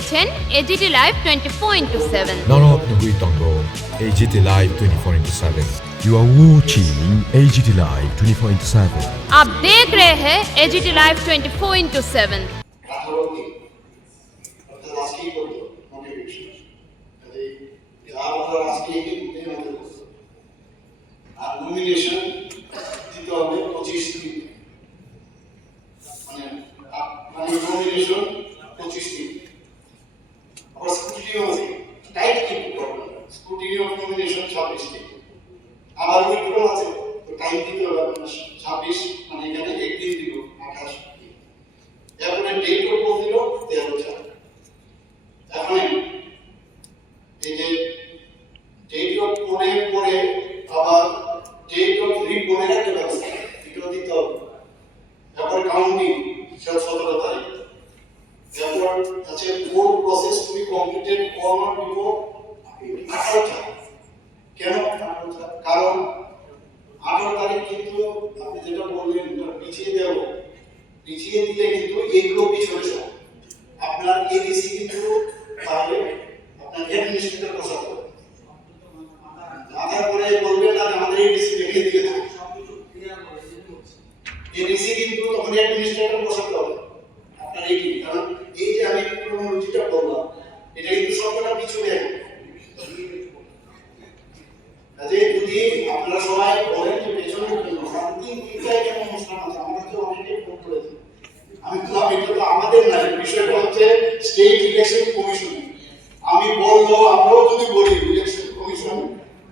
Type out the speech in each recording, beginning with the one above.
দেখছেন AGT live 24/7। Nonot Nuguitongo, AGT Live 24/7. You are watching AGT Live 24/7. आप देख रहे हैं एजीटी लाइव 24/7। নমিনেশন দিতে হবে 25 দিন, মানে নমিনেশন 25 দিন। আবার স্ক্রুটিনিও আছে, টাইট কিন্তু করবেন, স্ক্রুটিনিও নমিনেশন 26 দিন। আবার উইথড্রল আছে, তো টাইম দিতে হবে 26, মানে এখানে একদিন দিল 28 দিন। এরপরে ডেট অফ দিল 13/4। এখন এই যে ডেট অফ পরে আবার ডেট অফ রিপোর্টের একটা ব্যবস্থা, এটাও দিতে হবে। তারপরে কাউন্টিং, সেটা 17 তারিখ। তারপর আছে code process to be completed on or before 18টা। কেন 18টা? কারণ 18 তারিখ কিন্তু আপনি যেটা বললেন পিছিয়ে দেব, পিছিয়ে দিলে কিন্তু এগুলো পিছনে যায়। আপনার এডিসি কিন্তু তাহলে আপনার অ্যাডমিনিস্ট্রেটর বসাতে হবে। তারপরে বলবেন না আমাদের এডিসি লিখে দিয়ে দেন, এডিসি কিন্তু তখন অ্যাডমিনিস্ট্রেটর বসাতে হবে আপনার এই, কারণ এই যে আমি ক্রোনোলজিটা বললাম এটা কিন্তু সবটা পিছনে আছে। কাজে যদি আপনারা সবাই বলেন যে পেছনে তিনটায় কেমন অনুষ্ঠান আছে, আমাদের তো অনেকে ফোন করেছে, আমি বললাম এটা তো আমাদের না, বিষয়টা হচ্ছে স্টেট ইলেকশন কমিশন। আমি বলবো, আমরাও যদি বলি ইলেকশন কমিশন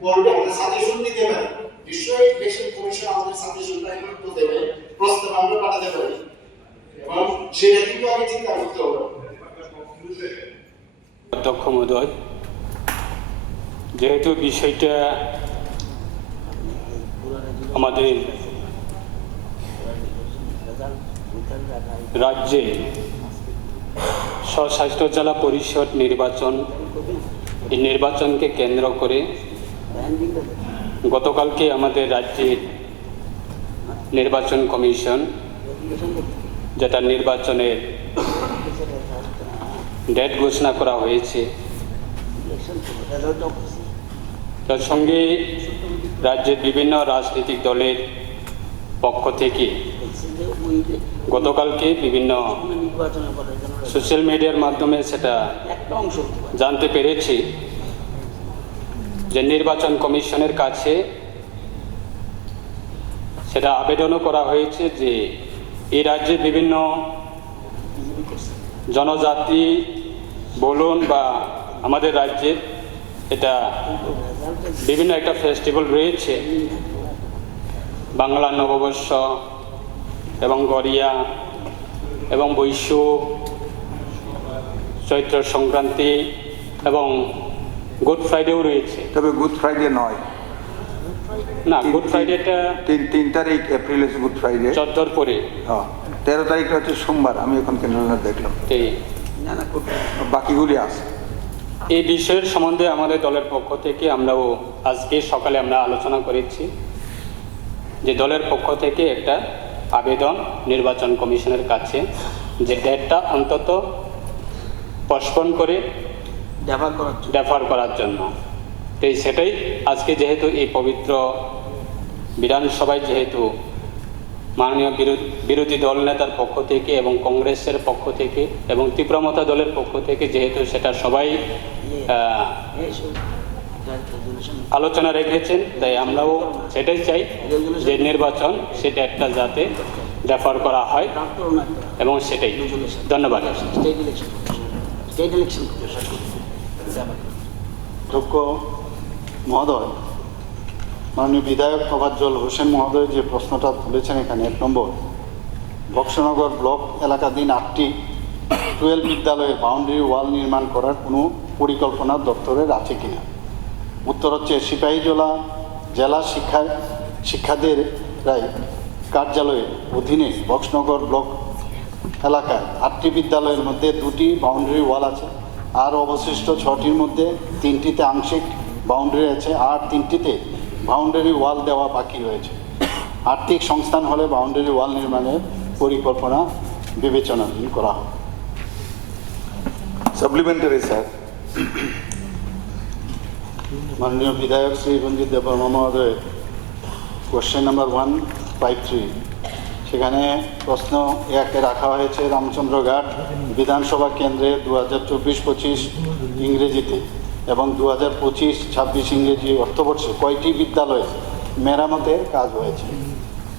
বলবে, আমরা সাজেশন দিতে পারি, নিশ্চয়ই ইলেকশন কমিশন আমাদের সাজেশনটা একটু দেবে, প্রস্তাব আমরা পাঠাতে পারি, এবং সেটা কিন্তু আগে চিন্তা করতে হবে। অধ্যক্ষ মহোদয়, যেহেতু বিষয়টা আমাদের রাজ্যে স্বশাসিত জেলা পরিষদ নির্বাচন, এই নির্বাচনকে কেন্দ্র করে গতকালকে আমাদের রাজ্যের নির্বাচন কমিশন, যেটা নির্বাচনের ডেট ঘোষণা করা হয়েছে, তার সঙ্গে রাজ্যের বিভিন্ন রাজনৈতিক দলের পক্ষ থেকে গতকালকে বিভিন্ন সোশ্যাল মিডিয়ার মাধ্যমে সেটা জানতে পেরেছি যে নির্বাচন কমিশনের কাছে সেটা আবেদনও করা হয়েছে যে এই রাজ্যে বিভিন্ন জনজাতি বলুন বা আমাদের রাজ্যে এটা বিভিন্ন একটা ফেস্টিভ্যাল রয়েছে, বাংলা নববর্ষ এবং গরিয়া এবং বৈশু, চৈত্র সংক্রান্তি এবং গুড ফ্রাইডেও রয়েছে। তবে গুড ফ্রাইডে নয়, না, গুড ফ্রাইডেটা 3 তারিখ এপ্রিল হচ্ছে গুড ফ্রাইডে, 14 পরে। 13 তারিখটা হচ্ছে সোমবার, আমি এখন ক্যালেন্ডার দেখলাম, বাকিগুলি আছে। এই বিষয়ের সম্বন্ধে আমাদের দলের পক্ষ থেকে আমরাও আজকে সকালে আমরা আলোচনা করেছি যে দলের পক্ষ থেকে একটা আবেদন নির্বাচন কমিশনের কাছে যে ডেটটা অন্তত পোস্টপোন করে ডেফার করার জন্য। তো সেটাই আজকে যেহেতু এই পবিত্র বিধানসভায় যেহেতু মাননীয় বিরোধী দল নেতার পক্ষ থেকে এবং কংগ্রেসের পক্ষ থেকে এবং তীব্রমতা দলের পক্ষ থেকে যেহেতু সেটা সবাই আলোচনা রেখেছেন, তাই আমরাও সেটাই চাই যে নির্বাচন সেটা একটা যাতে ডেফার করা হয় এবং সেটাই। ধন্যবাদ। অধ্যক্ষ মহোদয়, মাননীয় বিধায়ক তোফাজ্জল হোসেন মহোদয় যে প্রশ্নটা তুলেছেন এখানে 1 নম্বর, বক্সনগর ব্লক এলাকাধীন 8টি 12 বিদ্যালয়ের বাউন্ডারি ওয়াল নির্মাণ করার কোনো পরিকল্পনা দপ্তরের আছে কিনা। উত্তর হচ্ছে সিপাহীজলা জেলা শিক্ষাদের রায় কার্যালয়ের অধীনে বক্সনগর ব্লক এলাকায় 8টি বিদ্যালয়ের মধ্যে 2টি বাউন্ডারি ওয়াল আছে, আর অবশিষ্ট 6টির মধ্যে 3টিতে আংশিক বাউন্ডারি আছে, আর 3টিতে বাউন্ডারি ওয়াল দেওয়া বাকি রয়েছে। আর্থিক সংস্থান হলে বাউন্ডারি ওয়াল নির্মাণের পরিকল্পনা বিবেচনাধীন করা হবে। Supplementary sir. মাননীয় বিধায়ক শ্রী রঞ্জিত দেববর্মা মহোদয়, কোশ্চেন নাম্বার 153, সেখানে প্রশ্ন একে রাখা হয়েছে রামচন্দ্রঘাট বিধানসভা কেন্দ্রে 2024-25 ইংরেজিতে এবং 2025-26 ইংরেজি অর্থবর্ষে কয়টি বিদ্যালয়ে মেরামতের কাজ হয়েছে?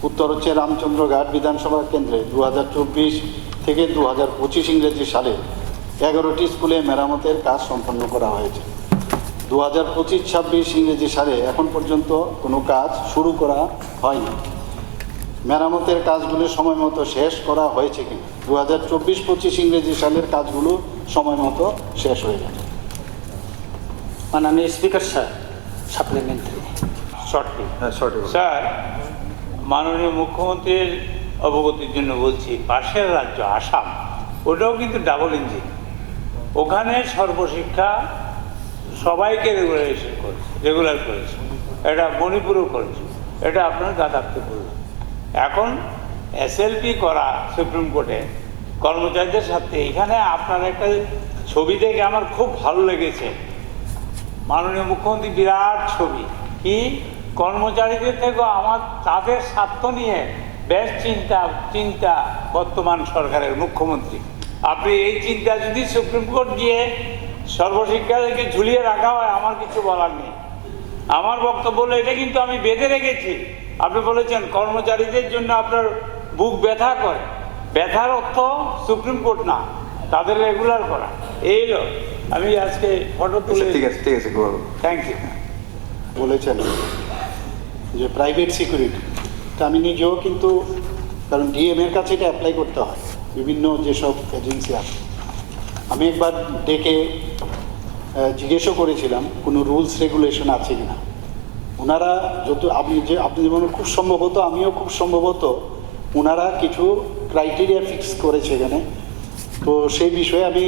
উত্তর হচ্ছে রামচন্দ্রঘাট বিধানসভা কেন্দ্রে 2024 থেকে 2025 ইংরেজি সালে 11টি স্কুলে মেরামতের কাজ সম্পন্ন করা হয়েছে। 2025-26 ইংরেজি সালে এখন পর্যন্ত কোনো কাজ শুরু করা হয়নি। মেরামতের কাজগুলো সময় মতো শেষ করা হয়েছে কিনা? 2024-25 ইংরেজি সালের কাজগুলো সময় মতো শেষ হয়ে গেছে। মাননীয় স্পিকার স্যার, সাপ্লিমেন্টারি শর্টলি হ্যাঁ, সঠিক। স্যার, মাননীয় মুখ্যমন্ত্রীর অবগতির জন্য বলছি, পাশের রাজ্য আসাম, ওটাও কিন্তু ডাবল ইঞ্জিন। ওখানে সর্বশিক্ষা সবাইকে রেগুলার করেছে, এটা মণিপুরও করেছে, এটা আপনার গাদারতে বললাম। এখন এসএলপি করা সুপ্রিম কোর্টে কর্মচারীদের সাথে, এখানে আপনার একটা ছবি দেখে আমার খুব ভালো লেগেছে। মাননীয় মুখ্যমন্ত্রী বিরাট ছবি, কি কর্মচারীদের থেকেও তাদের স্বার্থ নিয়ে বেশ চিন্তা বর্তমান সরকারের মুখ্যমন্ত্রী। আপনি এই চিন্তা যদি সুপ্রিম কোর্ট গিয়ে সর্বশিক্ষাকে ঝুলিয়ে রাখা হয়, আমার কিছু বলার নেই। আমার বক্তব্য হলো, এটা কিন্তু আমি বেঁধে রেখেছি। আপনি বলেছেন কর্মচারীদের জন্য আপনার বুক ব্যথা করে, ব্যথার অর্থ সুপ্রিম কোর্ট না, তাদের রেগুলার করা। এই হলো, আমি আজকে ফটো তুলে। ঠিক আছে, ঠিক আছে, থ্যাংক ইউ। বলেছেন যে প্রাইভেট সিকিউরিটি, তা আমি নিজেও কিন্তু, কারণ ডিএম এর কাছে এটা অ্যাপ্লাই করতে হয়, বিভিন্ন যেসব এজেন্সি আছে। আমি একবার ডেকে জিজ্ঞেসও করেছিলাম কোনো রুলস রেগুলেশন আছে কিনা। ওনারা আপনি যেমন খুব সম্ভবত, আমিও খুব সম্ভবত, ওনারা কিছু ক্রাইটেরিয়া ফিক্স করেছে এখানে। তো সেই বিষয়ে আমি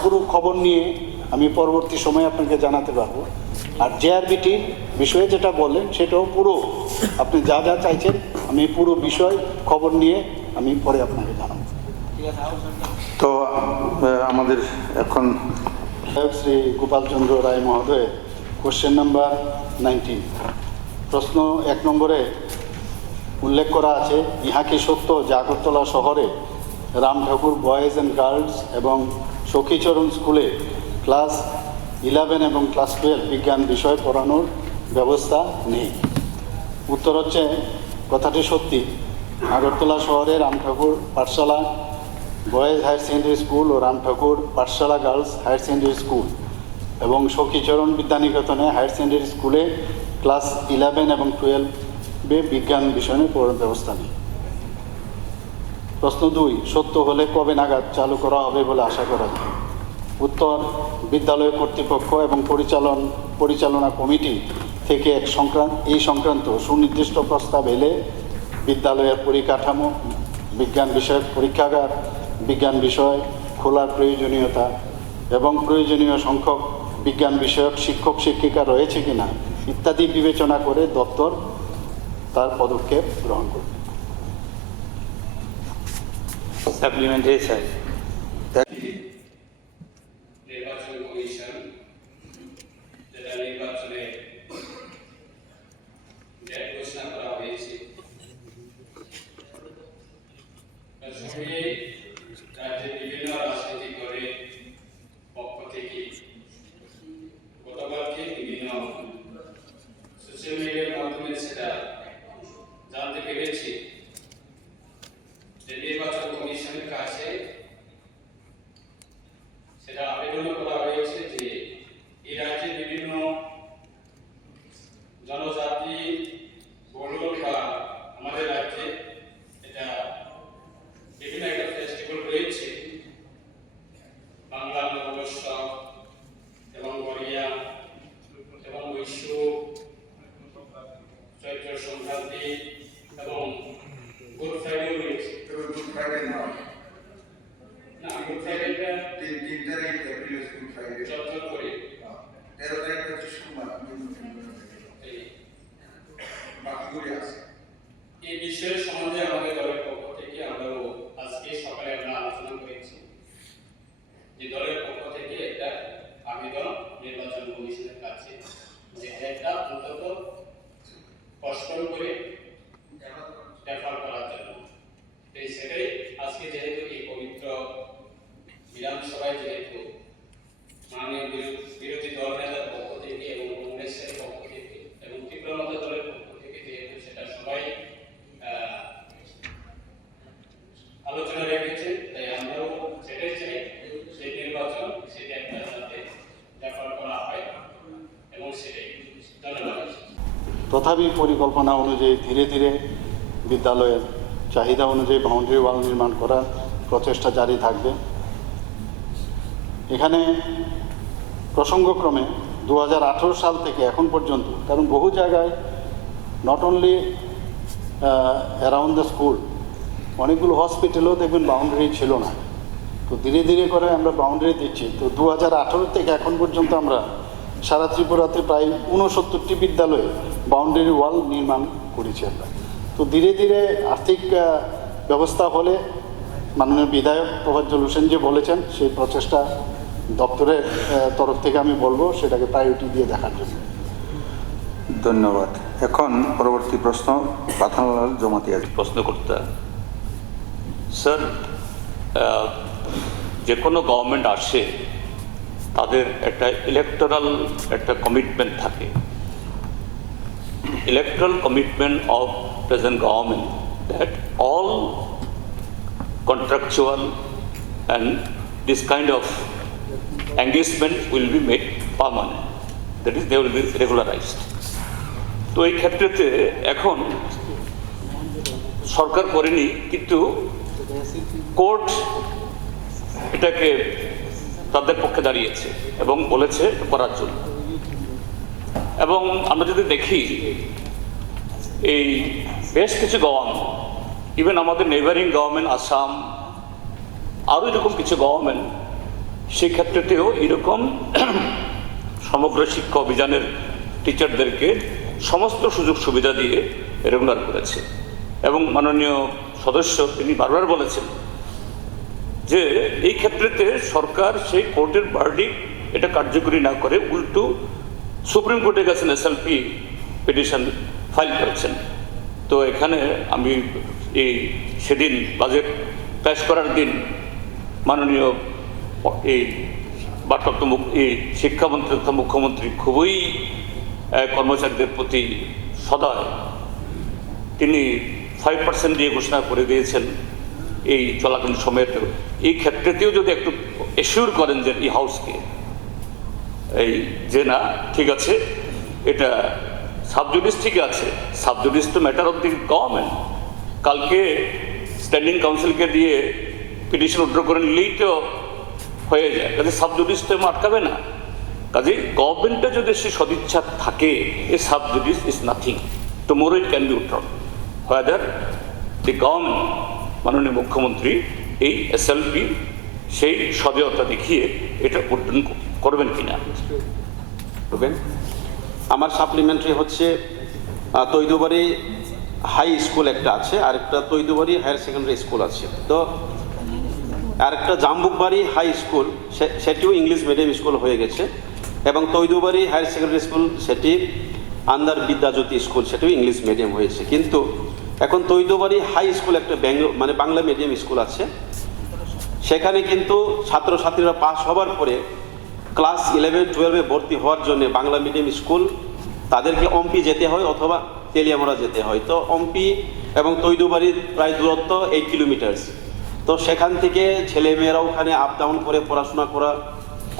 পুরো খবর নিয়ে আমি পরবর্তী সময়ে আপনাকে জানাতে পারবো। আর জেআরবিটির বিষয়ে যেটা বললেন, সেটাও পুরো আপনি যা যা চাইছেন, আমি পুরো বিষয় খবর নিয়ে আমি পরে আপনাকে জানাবো। তো আমাদের এখন শ্রী গোপালচন্দ্র রায় মহোদয়, কোশ্চেন নাম্বার 19, প্রশ্ন 1 নম্বরে উল্লেখ করা আছে, ইহা কি সত্য যে আগরতলা শহরে রাম ঠাকুর বয়েজ অ্যান্ড গার্লস এবং সখীচরণ স্কুলে ক্লাস 11 এবং ক্লাস 12 বিজ্ঞান বিষয় পড়ানোর ব্যবস্থা নেই? উত্তর হচ্ছে কথাটি সত্যি। আগরতলা শহরে রাম ঠাকুর পাঠশালা বয়েজ হায়ার সেকেন্ডারি স্কুল ও রাম ঠাকুর পাঠশালা গার্লস হায়ার সেকেন্ডারি স্কুল এবং সখীচরণ বিদ্যানিকেতনে হায়ার সেকেন্ডারি স্কুলে ক্লাস 11 এবং 12-এ বিজ্ঞান বিষয়ে পড়ার ব্যবস্থা নেই। প্রশ্ন 2, সত্য হলে কবে নাগাদ চালু করা হবে বলে আশা করা যায়? উত্তর, বিদ্যালয় কর্তৃপক্ষ এবং পরিচালনা কমিটি থেকে এই সংক্রান্ত সুনির্দিষ্ট প্রস্তাব এলে বিদ্যালয়ের পরিকাঠামো, বিজ্ঞান বিষয়ক পরীক্ষাগার, বিজ্ঞান বিষয় খোলার প্রয়োজনীয়তা এবং প্রয়োজনীয় সংখ্যক বিজ্ঞান বিষয়ক শিক্ষক শিক্ষিকা রয়েছে কিনা ইত্যাদি বিবেচনা করে দপ্তর তার পদক্ষেপ গ্রহণ করবে। Supplementary sir. নির্বাচন কমিশন, যেটা নির্বাচনে ডেট ঘোষণা করা হয়েছে, রাজ্যের বিভিন্ন রাজনৈতিক দলের পক্ষ থেকে গতকালকে বিভিন্ন সোশ্যাল মিডিয়ার মাধ্যমে সেটা জানতে পেরেছি যে নির্বাচন কমিশনের কাছে সেটা আবেদন করা হয়েছে যে এই রাজ্যের বিভিন্ন জনজাতি বলুন বা আমাদের রাজ্যে এটা বিভিন্ন একটা ফেস্টিভ্যাল রয়েছে, বাংলা নববর্ষ এবং গড়িয়া এবং বৈশ্ব, চৈত্র সংক্রান্তি এবং গুড ফ্রাইডে রয়েছে। গুড ফ্রাইডে না, গুড ফ্রাইডেটা 3 তারিখ এপ্রিল গুড ফ্রাইডে। অন্তত কষ্ট করে রেফার করার জন্য। সেটাই আজকে যেহেতু এই পবিত্র বিধানসভায় যেহেতু মাননীয় বিরোধী দলনেতার পক্ষ থেকে এবং কংগ্রেসের পক্ষ থেকে এবং তীব্রমতা দলের পক্ষ থেকে যেহেতু সেটা সবাই আলোচনা রেখেছেন, তাই আমরাও সেটাই চাই সেই নির্বাচন সেটা একটা যাতে রেফার করা হয় এবং সেটাই। ধন্যবাদ। তথাপি পরিকল্পনা অনুযায়ী ধীরে ধীরে বিদ্যালয়ের চাহিদা অনুযায়ী বাউন্ডারি ওয়াল নির্মাণ করার প্রচেষ্টা জারি থাকবে। এখানে প্রসঙ্গক্রমে 2018 সাল থেকে এখন পর্যন্ত, কারণ বহু জায়গায় not only around the school, অনেকগুলো হসপিটালেও দেখবেন বাউন্ডারি ছিল না। তো ধীরে ধীরে করে আমরা বাউন্ডারি দিচ্ছি। তো 2018 থেকে এখন পর্যন্ত আমরা সারা ত্রিপুরাতে প্রায় 69টি বিদ্যালয়ে বাউন্ডারি ওয়াল নির্মাণ করেছি আমরা। তো ধীরে ধীরে আর্থিক ব্যবস্থা হলে মাননীয় বিধায়ক তোফাজ্জল হোসেন যে বলেছেন, সেই প্রচেষ্টা দপ্তরের তরফ থেকে আমি বলবো সেটাকে প্রায়োরিটি দিয়ে দেখার জন্য। ধন্যবাদ। এখন পরবর্তী প্রশ্ন পাথানলাল জমাতিয়া। প্রশ্নকর্তা স্যার, যে কোনো গভর্নমেন্ট আসে তাদের একটা ইলেকটোরাল একটা কমিটমেন্ট থাকে। Electoral commitment of present government that all contractual and this kind of engagement will be made permanent, that is they will be regularized. তো এই ক্ষেত্রেতে এখন সরকার করেনি, কিন্তু কোর্ট এটাকে তাদের পক্ষে দাঁড়িয়েছে এবং বলেছে করার জন্য। এবং আমরা যদি দেখি এই বেশ কিছু গভর্নমেন্ট, ইভেন আমাদের নেইবারিং গভর্নমেন্ট আসাম, আরও এরকম কিছু গভর্নমেন্ট সেই ক্ষেত্রেতেও এরকম সমগ্র শিক্ষা অভিযানের টিচারদেরকে সমস্ত সুযোগ সুবিধা দিয়ে রেগুলার করেছে। এবং মাননীয় সদস্য তিনি বারবার বলেছেন যে এই ক্ষেত্রেতে সরকার সেই কোর্টের ভার্ডিক্ট এটা কার্যকরী না করে উল্টো সুপ্রিম কোর্টে গেছেন, এসএলপি পিটিশন ফাইল করেছেন। তো এখানে আমি এই সেদিন বাজেট পেশ করার দিন মাননীয় এই ভারপ্রাপ্ত শিক্ষামন্ত্রী তথা মুখ্যমন্ত্রী খুবই কর্মচারীদের প্রতি সদয়, তিনি 5% দিয়ে ঘোষণা করে দিয়েছেন এই চলাকালীন সময়েতে। এই ক্ষেত্রেতেও যদি একটু এশিওর করেন যে এই হাউসকে এই যে না ঠিক আছে, এটা সাবজুডিস ঠিক আছে, সাবজুডিস তো ম্যাটার অফ দি গভর্নমেন্ট। কালকে স্ট্যান্ডিং কাউন্সিলকে দিয়ে পিটিশন উইথড্র করে নিলেই তো হয়ে যায়, কাজে সাবজুডিস তো আটকাবে না। কাজে গভর্নমেন্টের যদি সে সদিচ্ছা থাকে, a sub judice is nothing, tomorrow it can be withdrawn, whether the government মাননীয় মুখ্যমন্ত্রী এই এসএলপি সেই সদয়তা দেখিয়ে এটা উদ্বোধন করবেন কিনা। করবেন। আমার সাপ্লিমেন্টারি হচ্ছে তৈদুবাড়ি হাই স্কুল একটা আছে, আর একটা তৈদুবাড়ি হায়ার সেকেন্ডারি স্কুল আছে। তো আর একটা জাম্বুকবাড়ি হাই স্কুল, সেটিও ইংলিশ মিডিয়াম স্কুল হয়ে গেছে। এবং তৈদুবাড়ি হায়ার সেকেন্ডারি স্কুল সেটি আন্দার বিদ্যাজ্যোতি স্কুল, সেটিও ইংলিশ মিডিয়াম হয়েছে। কিন্তু এখন তৈদুবাড়ি হাই স্কুল একটা বাংলা মিডিয়াম স্কুল আছে। সেখানে কিন্তু ছাত্রছাত্রীরা পাস হবার পরে ক্লাস 11-12 ভর্তি হওয়ার জন্য বাংলা মিডিয়াম স্কুল তাদেরকে অম্পি যেতে হয় অথবা তেলিয়ামরা যেতে হয়। তো অম্পি এবং তৈদুবাড়ির প্রায় দূরত্ব 8 কিলোমিটার। তো সেখান থেকে ছেলেমেয়েরা ওখানে আপ ডাউন করে পড়াশোনা করা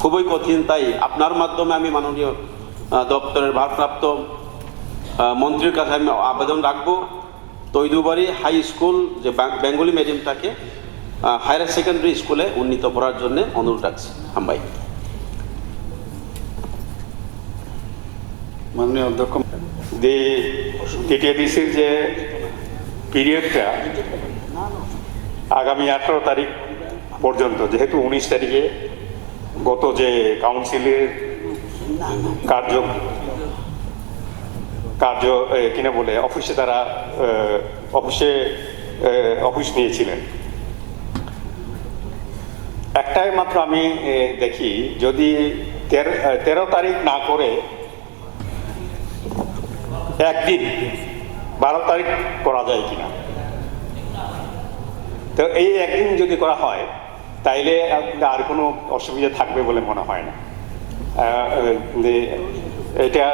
খুবই কঠিন। তাই আপনার মাধ্যমে আমি মাননীয় দপ্তরের ভারপ্রাপ্ত মন্ত্রীর কাছে আমি আবেদন রাখবো, তৈদুবাড়ি হাই স্কুল যে বেঙ্গলি মিডিয়ামটাকে হায়ার সেকেন্ডারি স্কুলে উন্নীত করার জন্য অনুরোধ রাখছি। আমবাই। মাননীয় অধ্যক্ষ, টিটিএডিসির যে পিরিয়ডটা আগামী 18 তারিখ পর্যন্ত, যেহেতু 19 তারিখে গত যে কাউন্সিলের কার্য কিনা বলে অফিসে তারা অফিস নিয়েছিলেন, একটাই মাত্র আমি দেখি যদি 13 তারিখ না করে একদিন 12 তারিখ করা যায় কিনা। তো এই একদিন যদি করা হয় তাইলে আর কোনো অসুবিধা থাকবে বলে মনে হয় না। এটা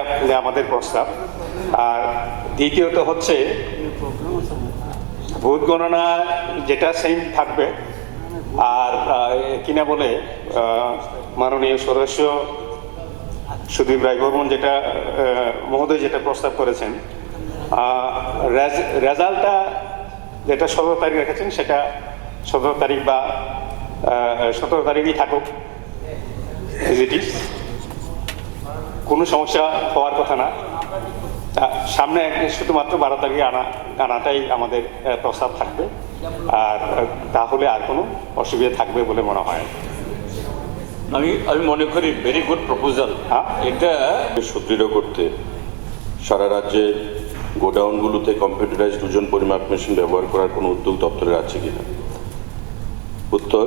আমাদের প্রস্তাব। আর দ্বিতীয়ত হচ্ছে ভোট গণনা যেটা সেম থাকবে, আর কিনা বলে মাননীয় সদস্য সুদীপ রায় বর্মন যেটা মহোদয় যেটা প্রস্তাব করেছেন, রেজাল্টটা যেটা 17 তারিখ রেখেছেন সেটা 17 তারিখ বা 17 তারিখই থাকুক, কোনো সমস্যা হওয়ার কথা না। সামনে শুধুমাত্র 12 তারিখে আনাটাই আমাদের প্রস্তাব থাকবে, আর তাহলে আর কোনো অসুবিধা থাকবে বলে মনে হয়। আমি মনে করি ভেরি গুড প্রপোজাল। এটা সুদৃঢ় করতে সারা রাজ্যে গোডাউনগুলোতে কম্পিউটারাইজড ওজন পরিমাপ মেশিন ব্যবহার করার কোনো উদ্যোগ দপ্তরের আছে কিনা। উত্তর,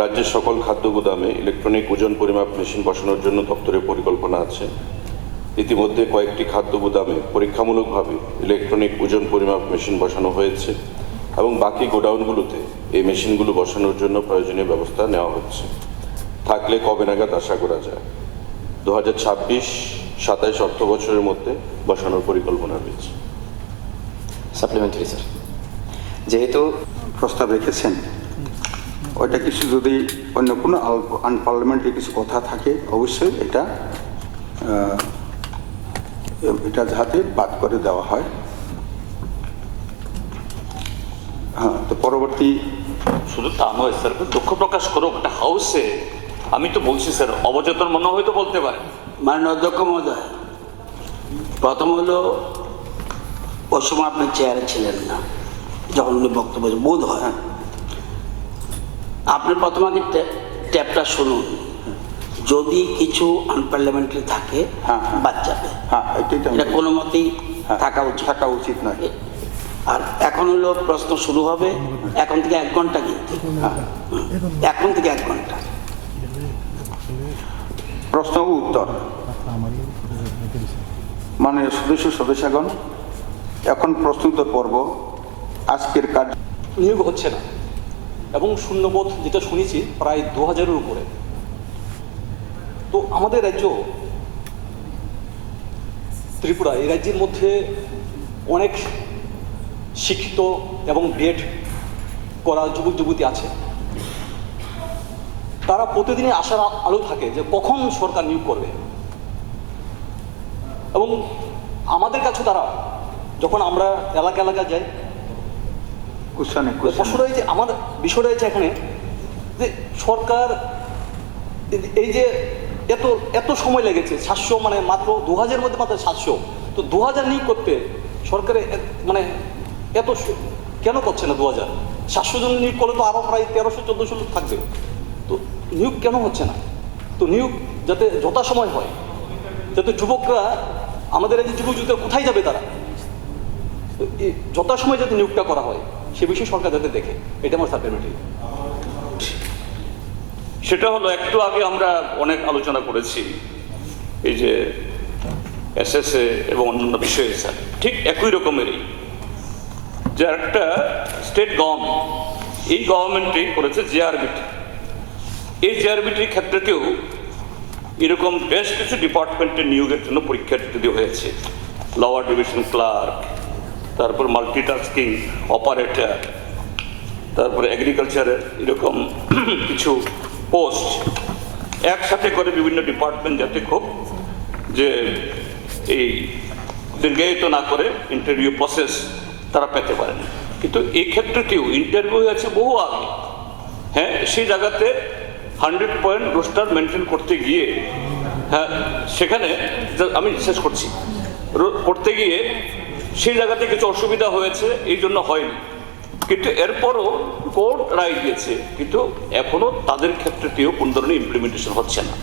রাজ্যের সকল খাদ্য গুদামে ইলেকট্রনিক ওজন পরিমাপ মেশিন বসানোর জন্য দপ্তরের পরিকল্পনা আছে। ইতিমধ্যে কয়েকটি খাদ্য গুদামে পরীক্ষামূলকভাবে ইলেকট্রনিক ওজন পরিমাপ মেশিন বসানো হয়েছে এবং বাকি গোডাউনগুলোতে এই মেশিনগুলো বসানোর জন্য প্রয়োজনীয় ব্যবস্থা নেওয়া হচ্ছে। থাকলে কবে নাগাদ আশা করা যায়? 2026-27 অর্থ বছরের মধ্যে বসানোর পরিকল্পনা রয়েছে। সাপ্লিমেন্টারি স্যার, যেহেতু প্রস্তাব রেখেছেন, ওইটা কিছু যদি অন্য কোনো আনপার্লামেন্টারি কিছু কথা থাকে অবশ্যই এটা যাতে বাদ করে দেওয়া হয়। হ্যাঁ, তো পরবর্তী শুধু তা নয় স্যার, দুঃখ প্রকাশ করো একটা হাউসে, আমি তো বলছি স্যার অবচেতন মনে হয়তো বলতে পারে। মাননীয় অধ্যক্ষ মহোদয়, প্রথম হলো ওই সময় আপনি চেয়ারে ছিলেন না যখন উনি বক্তব্য বোধ হয়। আপনি প্রথম আগে ট্যাপটা শুনুন, যদি কিছু আনপার্লামেন্টারি থাকে বাদ যাবে। হ্যাঁ, এটা কোনো মতেই থাকা উচিত নয়। আর এখন হলো প্রশ্ন শুরু হবে এখন থেকে 1 ঘন্টা, কিন্তু এখন থেকে 1 ঘন্টা প্রশ্ন ও উত্তর। মাননীয় সদস্যগণ, এখন প্রশ্ন উত্তর পর্ব। আজকের কাজ নিয়োগ হচ্ছে না এবং শূন্যবোধ যেটা শুনেছি প্রায় 2000-এর উপরে। তো আমাদের রাজ্য ত্রিপুরা, এই রাজ্যের মধ্যে অনেক শিক্ষিত এবং বিএড করা যুবক যুবতী আছে। তারা প্রতিদিনই আশার আলো থাকে যে কখন সরকার নিয়োগ করবে, এবং আমাদের কাছে তারা যখন আমরা এলাকা যাই, আমার বিষয় রয়েছে এখানে যে সরকার এই যে এত সময় লেগেছে, 700 মানে মাত্র 2000-এর মধ্যে মাত্র 700, তো 2000 নিয়োগ করতে সরকারে মানে এত কেন করছে না? 2000-700 জন নিয়োগ করলে তো আরও প্রায় 1300-1400 লোক থাকবে, তো নিয়োগ কেন হচ্ছে না? তো নিয়োগ যাতে যথাসময় হয়, যাতে যুবকরা, আমাদের এই যে যুবক যুবতীরা কোথায় যাবে তারা, যথাসময় যাতে নিয়োগটা করা হয় সে বিষয়ে সরকার যাতে দেখে, এটা আমার সাপ্লিমেন্টারি। সেটা হলো একটু আগে আমরা অনেক আলোচনা করেছি এই যে এসএসএ এবং অন্যান্য বিষয়ে স্যার, ঠিক একই রকমেরই যে একটা স্টেট গভর্নমেন্ট, এই গভর্নমেন্টই করেছে জিআরবিটি। এই জিআরবিটির ক্ষেত্রেতেও এরকম বেশ কিছু ডিপার্টমেন্টের নিয়োগের জন্য পরীক্ষা দিতে হয়েছে। লোয়ার ডিভিশন ক্লার্ক, তারপর মাল্টিটাস্কিং অপারেটর, তারপরে এগ্রিকালচারের এরকম কিছু পোস্ট একসাথে করে বিভিন্ন ডিপার্টমেন্ট যাতে খুব যে এই দীর্ঘায়িত না করে ইন্টারভিউ প্রসেস তারা পেতে পারেন। কিন্তু এই ক্ষেত্রটিও ইন্টারভিউ আছে বহু আগে। হ্যাঁ, সেই জায়গাতে 100 পয়েন্ট রোস্টার মেনটেন করতে গিয়ে, হ্যাঁ সেখানে আমি শেষ করছি, করতে গিয়ে সেই জায়গাতে কিছু অসুবিধা হয়েছে, এই জন্য হয়নি। কিন্তু এরপরও কোর্ট রায় দিয়েছে, কিন্তু এখনো তাদের ক্ষেত্রেতেও কোন ধরনের ইমপ্লিমেন্টেশন হচ্ছে না।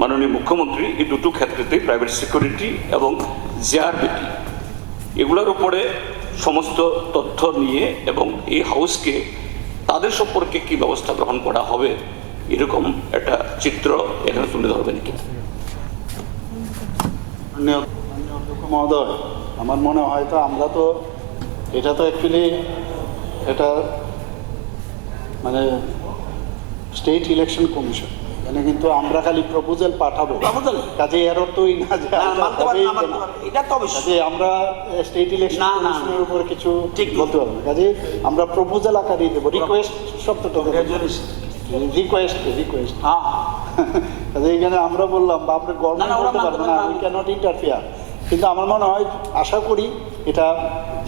মাননীয় মুখ্যমন্ত্রী এই দুটো ক্ষেত্রেতেই প্রাইভেট সিকিউরিটি এবং জিআরবিটি এগুলোর উপরে সমস্ত তথ্য নিয়ে এবং এই হাউসকে তাদের সম্পর্কে কি ব্যবস্থা গ্রহণ করা হবে এরকম একটা চিত্র এখানে তুলে ধরবেন কি? মহোদয়, আমার মনে হয় তো আমরা তো এটা তো অ্যাকচুয়ালি এটা মানে স্টেট ইলেকশন কমিশন, মানে কিন্তু আমরা খালি প্রপোজাল পাঠাবো, কাজে এর অর্থই না যে কাজে আমরা স্টেট ইলেকশন কমিশনের উপর কিছু ঠিক বলতে পারবো না, কাজে আমরা প্রপোজাল আকারে দেবো, রিকোয়েস্ট শব্দটা রিকোয়েস্ট কাজে এইখানে আমরা বললাম বা আপনি গভর্নমেন্ট বলতে পারবো না, উই ক্যানট ইন্টারফেয়ার। কিন্তু আমার মনে হয়, আশা করি এটা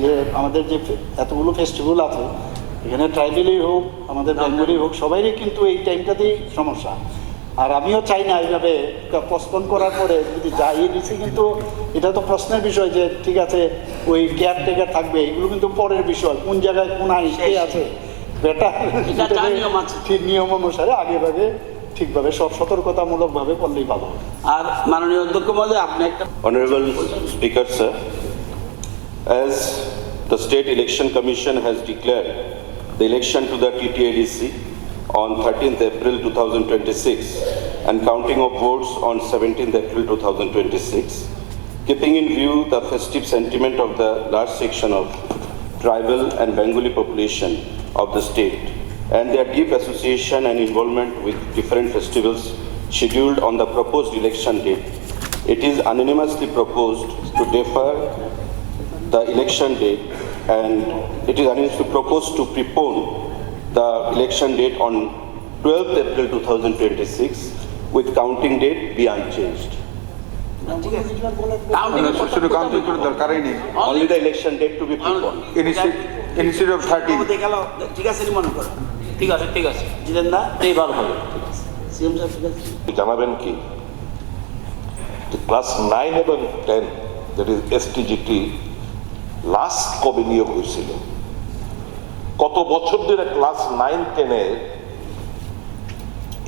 যে আমাদের যে এতগুলো ফেস্টিভ্যাল আছে এখানে ট্রাইবেলই হোক আমাদের বেঙ্গলি হোক সবাইরই কিন্তু এই টাইমটাতেই সমস্যা। আর আমিও চাই না এইভাবে পোস্টপোন করার পরে যদি যাই দিচ্ছি, কিন্তু এটা তো প্রশ্নের বিষয় যে ঠিক আছে ওই কেয়ারটেকার থাকবে, এগুলো কিন্তু পরের বিষয়, কোন জায়গায় কোন আইন আছে বেটার ঠিক নিয়ম অনুসারে আগে ভাগে ঠিকভাবে সতর্কতামূলকভাবে করলেই ভালো। আর মাননীয় অধ্যক্ষ মহোদয় আপনি একটা Honorable Speaker, sir, as the State Election Commission has declared the election to the TTADC on 13th April 2026 and counting of votes on 17th April 2026, keeping in view the festive sentiment of the large section of tribal and Bengali population of the state and their deep association and involvement with different festivals scheduled on the proposed election date, it is unanimously proposed to defer the election date, and it is unanimously proposed to prepone the election date on 12th April 2026 with counting date be unchanged. Only the election date to be preponed. Instead of 30. ঠিক আছে মনে করো, ঠিক আছে জিতেন না এই ভালো হবে। জানাবেন কি ক্লাস 9 এবং 10 দ্যাট ইজ এসটিজিটি লাস্ট কবে নিয়োগ হয়েছিল? কত বছর ধরে ক্লাস 9-10-এর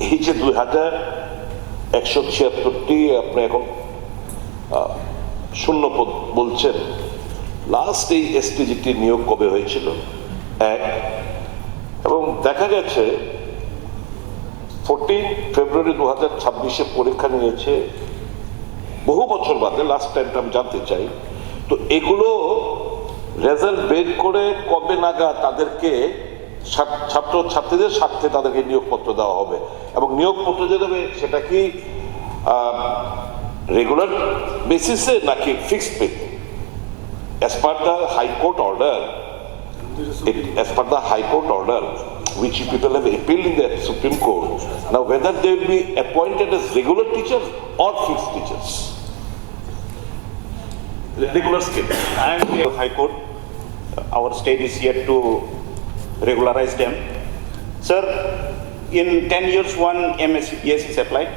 এই যে 2176টি আপনি এখন শূন্য পদ বলছেন, লাস্ট এই এসটিজিটি নিয়োগ কবে হয়েছিল? এক, এবং দেখা গেছে 14 ফেব্রুয়ারি 2026 পরীক্ষা নিয়েছে বহু বছর বাদে, লাস্ট টাইমটা আমি জানতে চাই। তো এগুলো রেজাল্ট বের করে কবে নাগাদ তাদেরকে ছাত্র ছাত্রীদের স্বার্থে তাদেরকে নিয়োগপত্র দেওয়া হবে, এবং নিয়োগপত্র যে দেবে সেটা কি রেগুলার বেসিসে নাকি fixed pay? as per the High Court order, which people have appealed in the Supreme Court, now whether they will be appointed as regular teachers or fixed teachers. Regular scheme. And the High Court, our state is yet to regularize them. Sir, in 10 years, one MSCPS is applied.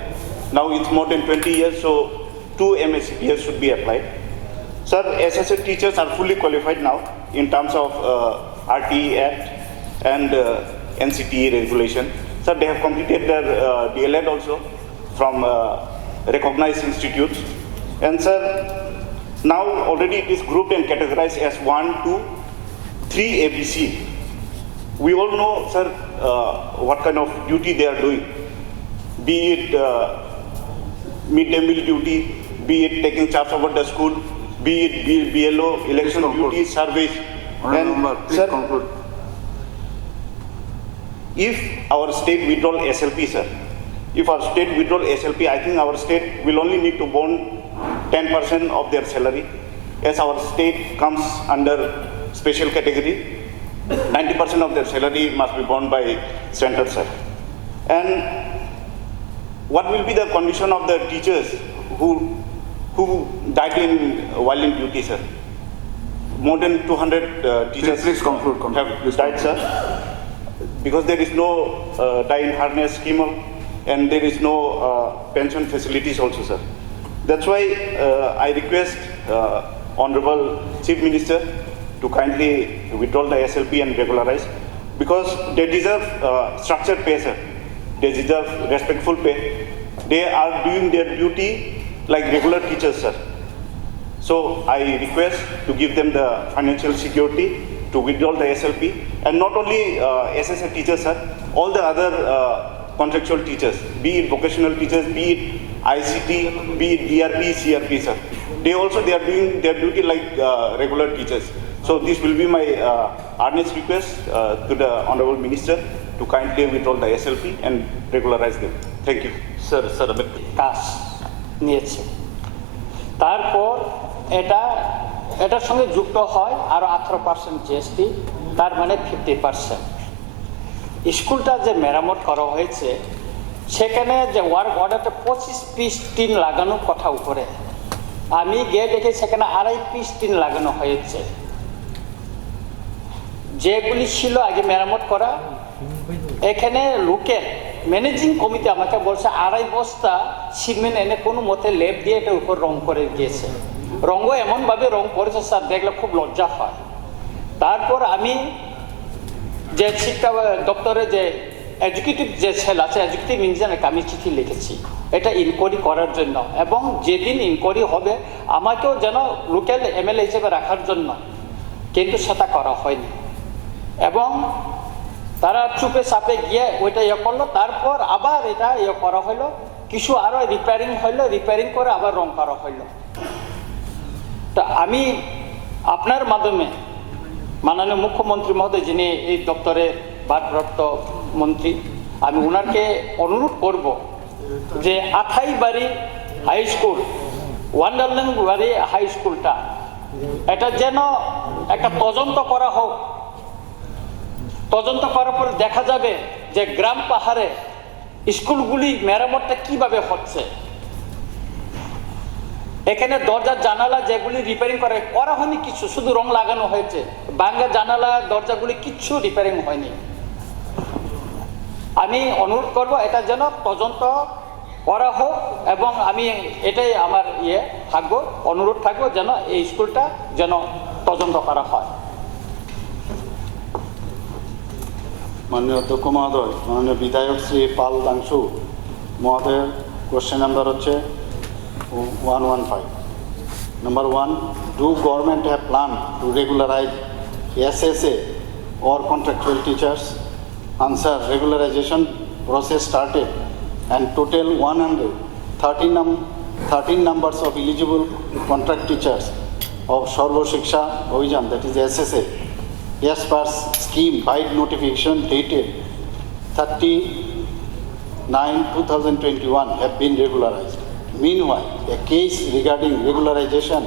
Now it's more than 20 years, so 2 MSCPS should be applied. Sir, SSA teachers are fully qualified now in terms of RTE Act and NCTE regulation. Sir, they have completed their DLED also from recognized institutes. And sir, now already it is grouped and categorized as 1, 2, 3 ABC. We all know, sir, what kind of duty they are doing, be it midday meal duty, be it taking charge over the school, be it BLO, election duty, service. And sir, if our state withdraw SLP, sir, if our state withdraw SLP, I think our state will only need to bond 10% of their salary. As our state comes under special category, 90% of their salary must be borne by center, sir. And what will be the condition of the teachers who died while in duty, sir? More than 200 teachers have died, sir, because there is no die in harness scheme and there is no pension facilities also, sir. That's why I request Honorable Chief Minister to kindly withdraw the SLP and regularize, because they deserve structured pay, sir. They deserve respectful pay. They are doing their duty like regular teachers, sir. So I request to give them the financial security to withdraw the SLP, and not only SSA teachers, sir, all the other contractual teachers, be it vocational teachers, be it ICT, be it DRP, CRP, sir. they are doing their duty like regular teachers. So this will be my earnest request to the Honorable Minister to kindly withdraw the SLP and regularize them. Thank you. Sir কাজ নিয়েছে, তারপর এটার সঙ্গে যুক্ত হয় আরো 18% GST, তার মানে 50%। স্কুলটা যে মেরামত করা হয়েছে সেখানে যে ওয়ার্ক অর্ডারটা 25 পিস টিন লাগানোর কথা উপরে, আমি গিয়ে দেখি সেখানে 2.5 পিস টিন লাগানো হয়েছে। যেগুলি ছিল আগে মেরামত করা, এখানে লোকের ম্যানেজিং কমিটি আমাকে বলছে 2.5 বস্তা সিমেন্ট এনে কোনো মতে লেপ দিয়ে এটার উপর রং করে গিয়েছে। রঙও এমনভাবে রং করেছে স্যার, দেখলে খুব লজ্জা হয়। তারপর আমি যে শিক্ষা দপ্তরে যে এডুকেটিভ যে সেল আছে, এডুকেটিভ ইঞ্জিনিয়ারকে আমি চিঠি লিখেছি এটা ইনকোয়ারি করার জন্য, এবং যেদিন ইনকোয়ারি হবে আমাকেও যেন লোকাল এমএলএ হিসেবে রাখার জন্য, কিন্তু সেটা করা হয়নি। এবং তারা চুপে চাপে গিয়ে ওইটা করলো, তারপর আবার এটা করা হলো, কিছু আরো রিপেয়ারিং হইলো, রিপেয়ারিং করে আবার রং করা হইলো। তা আমি আপনার মাধ্যমে মাননীয় মুখ্যমন্ত্রী মহোদয়, যিনি এই দপ্তরের ভারপ্রাপ্ত মন্ত্রী, আমি ওনাকে অনুরোধ করব যে আঠাই বাড়ি হাই স্কুল, ওয়ান্ডারল্যান্ড বাড়ি হাই স্কুলটা এটা যেন একটা তদন্ত করা হোক। তদন্ত করার পর দেখা যাবে যে গ্রাম পাহাড়ে স্কুলগুলি মেরামতটা কিভাবে হচ্ছে। এখানে দরজা জানালা যেগুলি রিপেয়ারিং করা হয়নি কিছু, শুধু রং লাগানো হয়েছে। ভাঙা জানালা দরজাগুলি কিচ্ছু রিপেয়ারিং হয়নি। আমি অনুরোধ করব এটা যেন তদন্ত করা হোক, এবং আমি এটাই আমার থাকবো, অনুরোধ থাকবো যেন এই স্কুলটা যেন তদন্ত করা হয়। মাননীয় অধ্যক্ষ মহোদয়, মাননীয় বিধায়ক শ্রী পাল দাংশু মহোদয়ের কোশ্চেন নাম্বার হচ্ছে 115। Number 1, do government have plan to regularize SSA or contractual teachers? Answer, regularization process started and total 113 numbers of eligible contract teachers of Sarva Shiksha Abhijan, that is SSA, as per scheme by notification dated 30/9/2021 have been regularized. Meanwhile, a case regarding regularization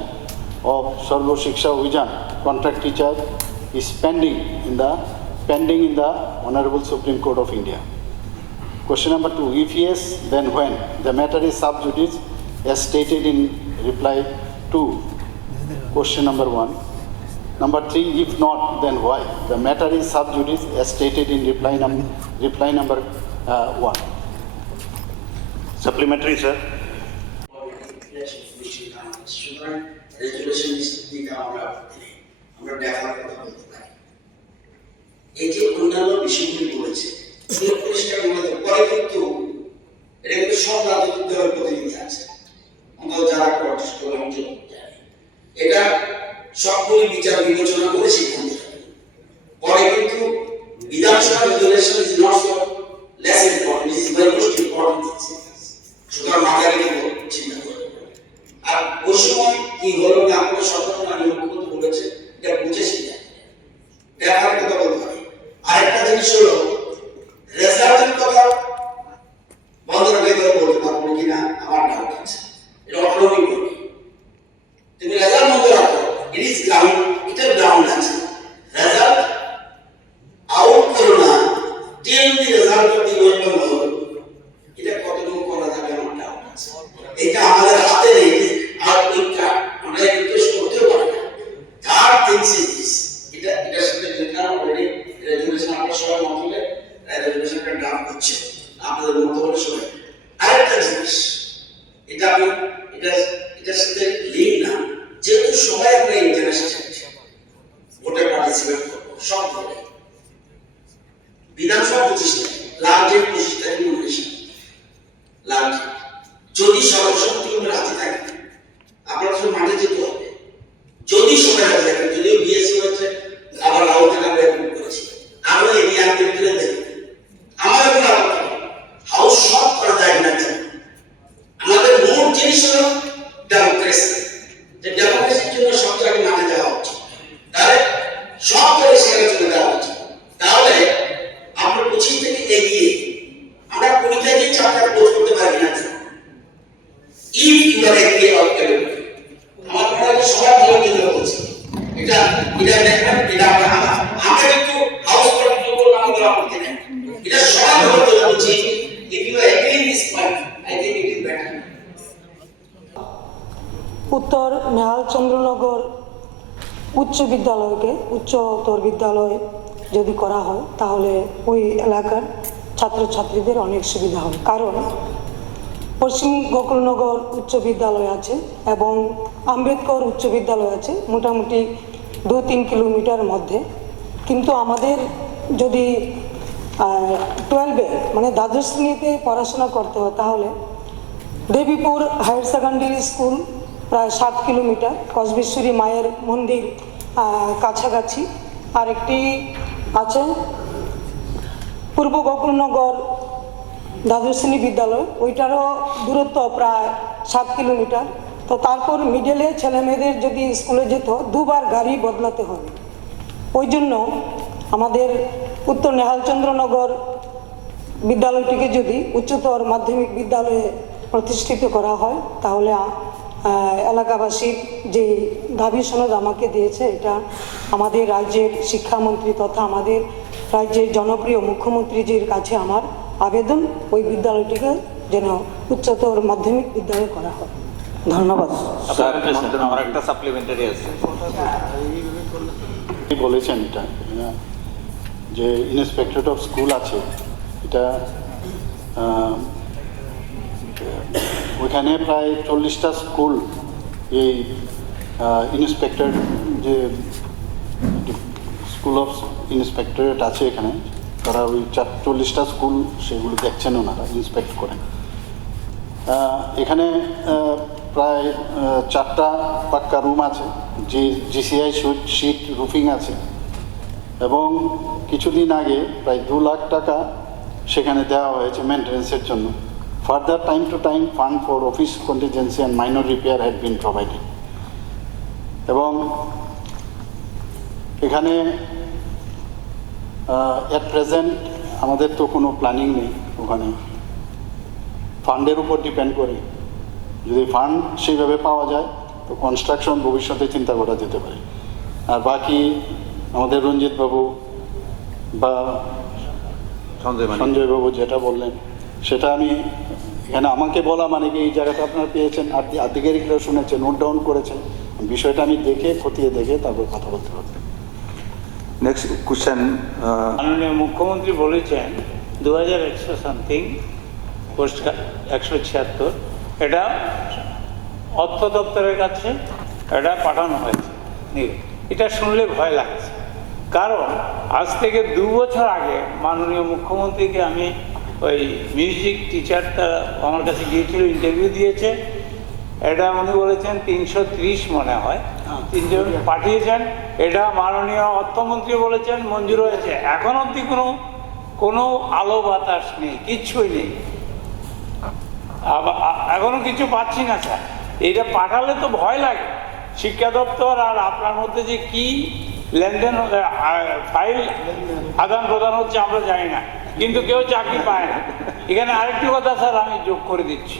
of Sarva Shiksha Abhijan contract teacher is pending in the Honorable Supreme Court of India. Question number 2, if yes, then when? The matter is sub judice as stated in reply to question number 1. Number 3, if not, then why? The matter is sub judice as stated in reply number 1. Supplementary, sir. এই যে অন্যান্য বিষয়গুলি বলেছে পরিষ্কার পরে কিন্তু এটা কিন্তু সব রাজনৈতিক দলের প্রতিনিধি আছে, যারা এটা সবগুলি বিচার বিবেচনা করে সিদ্ধান্ত পরে কিন্তু বিধানসভা resolution is not so less important, is very most important. সুতরাং মাথায় রেখে চিন্তা করবেন। আর ওই সময় কি হলো না আপনার সরকার মাননীয় মুখ্যমন্ত্রী বলেছে এটা বুঝেছি না, দেখার কথা বলতে হবে। আরেকটা জিনিস হলো রেজাল্টের কথা বন্ধ রেখে বলতে পারবো কিনা আমার ডাউট আছে। এটা অটোনমি বলি, তুমি রেজাল্ট বন্ধ রাখো, ইট ইজ গ্রাউন্ড, এটা গ্রাউন্ড আছে। রেজাল্ট আউট করো না, TM the result of the welcome হল, এটা কতটুকু করা যাবে আমার ডাউট আছে। এটা আমাদের হাতে নেই, আর ওইটা আমরা রিকোয়েস্ট করতে পারি না। থার্ড থিংস ইজ দিস, এটার সাথে যেটা অলরেডি রেজুলেশন আমরা সবাই মত হলে রেজুলেশনটা ড্রাফট হচ্ছে আপনাদের মত হলে সবাই। আরেকটা জিনিস, এটা আমি এটার সাথে লিঙ্ক না, যেহেতু সবাই আমরা ইন্টারেস্টেড ভোটে পার্টিসিপেট করবো, সব ধরে বিধানসভা 25 লাস্ট ডেট 25 তারিখ নমিনেশন লাস্ট। যদি সর্বসম্মতি রাজি থাকে আপনার তো মাঠে যেতে হবে, যদি সবাই রাজি থাকে। যদিও বিএসসি হচ্ছে আবার রাহুল থেকে আমরা অ্যাপ্রুভ করেছি, আমরা এগিয়ে আনতে ভিতরে দেখি আমার কোনো হাউস সব করা যায় না। আমাদের মূল জিনিস হলো ডেমোক্রেসি, এটা সবাই বলছে if you agree in this point I think it is better. উত্তর নেহালচন্দ্রনগর উচ্চ বিদ্যালয়কে উচ্চতর বিদ্যালয় যদি করা হয় তাহলে ওই এলাকার ছাত্রছাত্রীদের অনেক সুবিধা হবে, কারণ পশ্চিম গোকুলনগর উচ্চ বিদ্যালয় আছে এবং আম্বেদকর উচ্চ বিদ্যালয় আছে মোটামুটি 2-3 কিলোমিটার মধ্যে। কিন্তু আমাদের যদি 12-এ মানে দ্বাদশ শ্রেণীতে পড়াশোনা করতে হয় তাহলে দেবীপুর হায়ার সেকেন্ডারি স্কুল প্রায় 7 কিলোমিটার, কসবেশ্বরী মায়ের মন্দির কাছাকাছি, আরেকটি আছে পূর্ব গোকুলনগর দ্বাদশ শ্রেণী বিদ্যালয়, ওইটারও দূরত্ব প্রায় 7 কিলোমিটার। তো তারপর মিডলে ছেলে মেয়েদের যদি স্কুলে যেত 2বার গাড়ি বদলাতে হবে। ওই জন্য আমাদের উত্তর নেহালচন্দ্রনগর বিদ্যালয়টিকে যদি উচ্চতর মাধ্যমিক বিদ্যালয়ে প্রতিষ্ঠিত করা হয় তাহলে এলাকাবাসীর যে দাবি সনদ আমাকে দিয়েছে, এটা আমাদের রাজ্যের শিক্ষামন্ত্রী তথা আমাদের রাজ্যের জনপ্রিয় মুখ্যমন্ত্রীজির কাছে আমার আবেদন ওই বিদ্যালয়টিকে যেন উচ্চতর মাধ্যমিক বিদ্যালয় করা হয়। ধন্যবাদ। আমার একটা সাপ্লিমেন্টারি আছে বলেছেন এটা যে ইন্সপেক্টরেট অফ স্কুল আছে, এটা ওইখানে প্রায় 40টা স্কুল এই ইন্সপেক্টর যে স্কুল অফ ইন্সপেক্টরেট আছে এখানে, তারা ওই 40টা স্কুল সেগুলো দেখছেন, ওনারা ইন্সপেক্ট করেন। এখানে প্রায় 4টা পাক্কা রুম আছে, যে জিসিআই শিট রুফিং আছে, এবং কিছুদিন আগে প্রায় 2 লাখ টাকা সেখানে দেওয়া হয়েছে মেনটেন্যান্সের জন্য। Further, time to time, fund for office contingency and minor repair had been provided. এবং এখানে at present আমাদের তো কোনো প্ল্যানিং নেই, ওখানে ফান্ডের উপর ডিপেন্ড করে। যদি ফান্ড সেইভাবে পাওয়া যায় তো কনস্ট্রাকশন ভবিষ্যতে চিন্তা করা যেতে পারে। আর বাকি আমাদের রঞ্জিত বাবু বা সঞ্জয় বাবু যেটা বললেন সেটা আমি এখানে আমাকে বলা মানে কি এই জায়গাটা আপনারা পেয়েছেন, আধিকারিকরা শুনেছেন, নোট ডাউন করেছেন, বিষয়টা আমি দেখে খতিয়ে দেখে তারপর কথা বলতে পারবো। Next question. মাননীয় মুখ্যমন্ত্রী বলেছেন 2100 সামথিং পোস্ট 176 এটা অর্থ দপ্তরের কাছে এটা পাঠানো হয়েছে। এটা শুনলে ভয় লাগছে, কারণ আজ থেকে 2 বছর আগে মাননীয় মুখ্যমন্ত্রীকে আমি ওই মিউজিক টিচারটা আমার কাছে গিয়েছিল, ইন্টারভিউ দিয়েছে, এটা উনি বলেছেন 330 মনে হয় 3জন পাঠিয়েছেন। এটা মাননীয় অর্থমন্ত্রী বলেছেন মঞ্জুর হয়েছে। এখন অবধি কোনো আলো বাতাস নেই, কিচ্ছুই নেই, এখনো কিছু পাচ্ছি না স্যার। এটা পাঠালে তো ভয় লাগে। শিক্ষা দপ্তর আর আপনার মধ্যে যে কি লেনদেন ফাইল আদান প্রদান হচ্ছে আমরা জানি না, কিন্তু কেউ চাকরি পায় না। এখানে আরেকটি কথা স্যার আমি যোগ করে দিচ্ছি,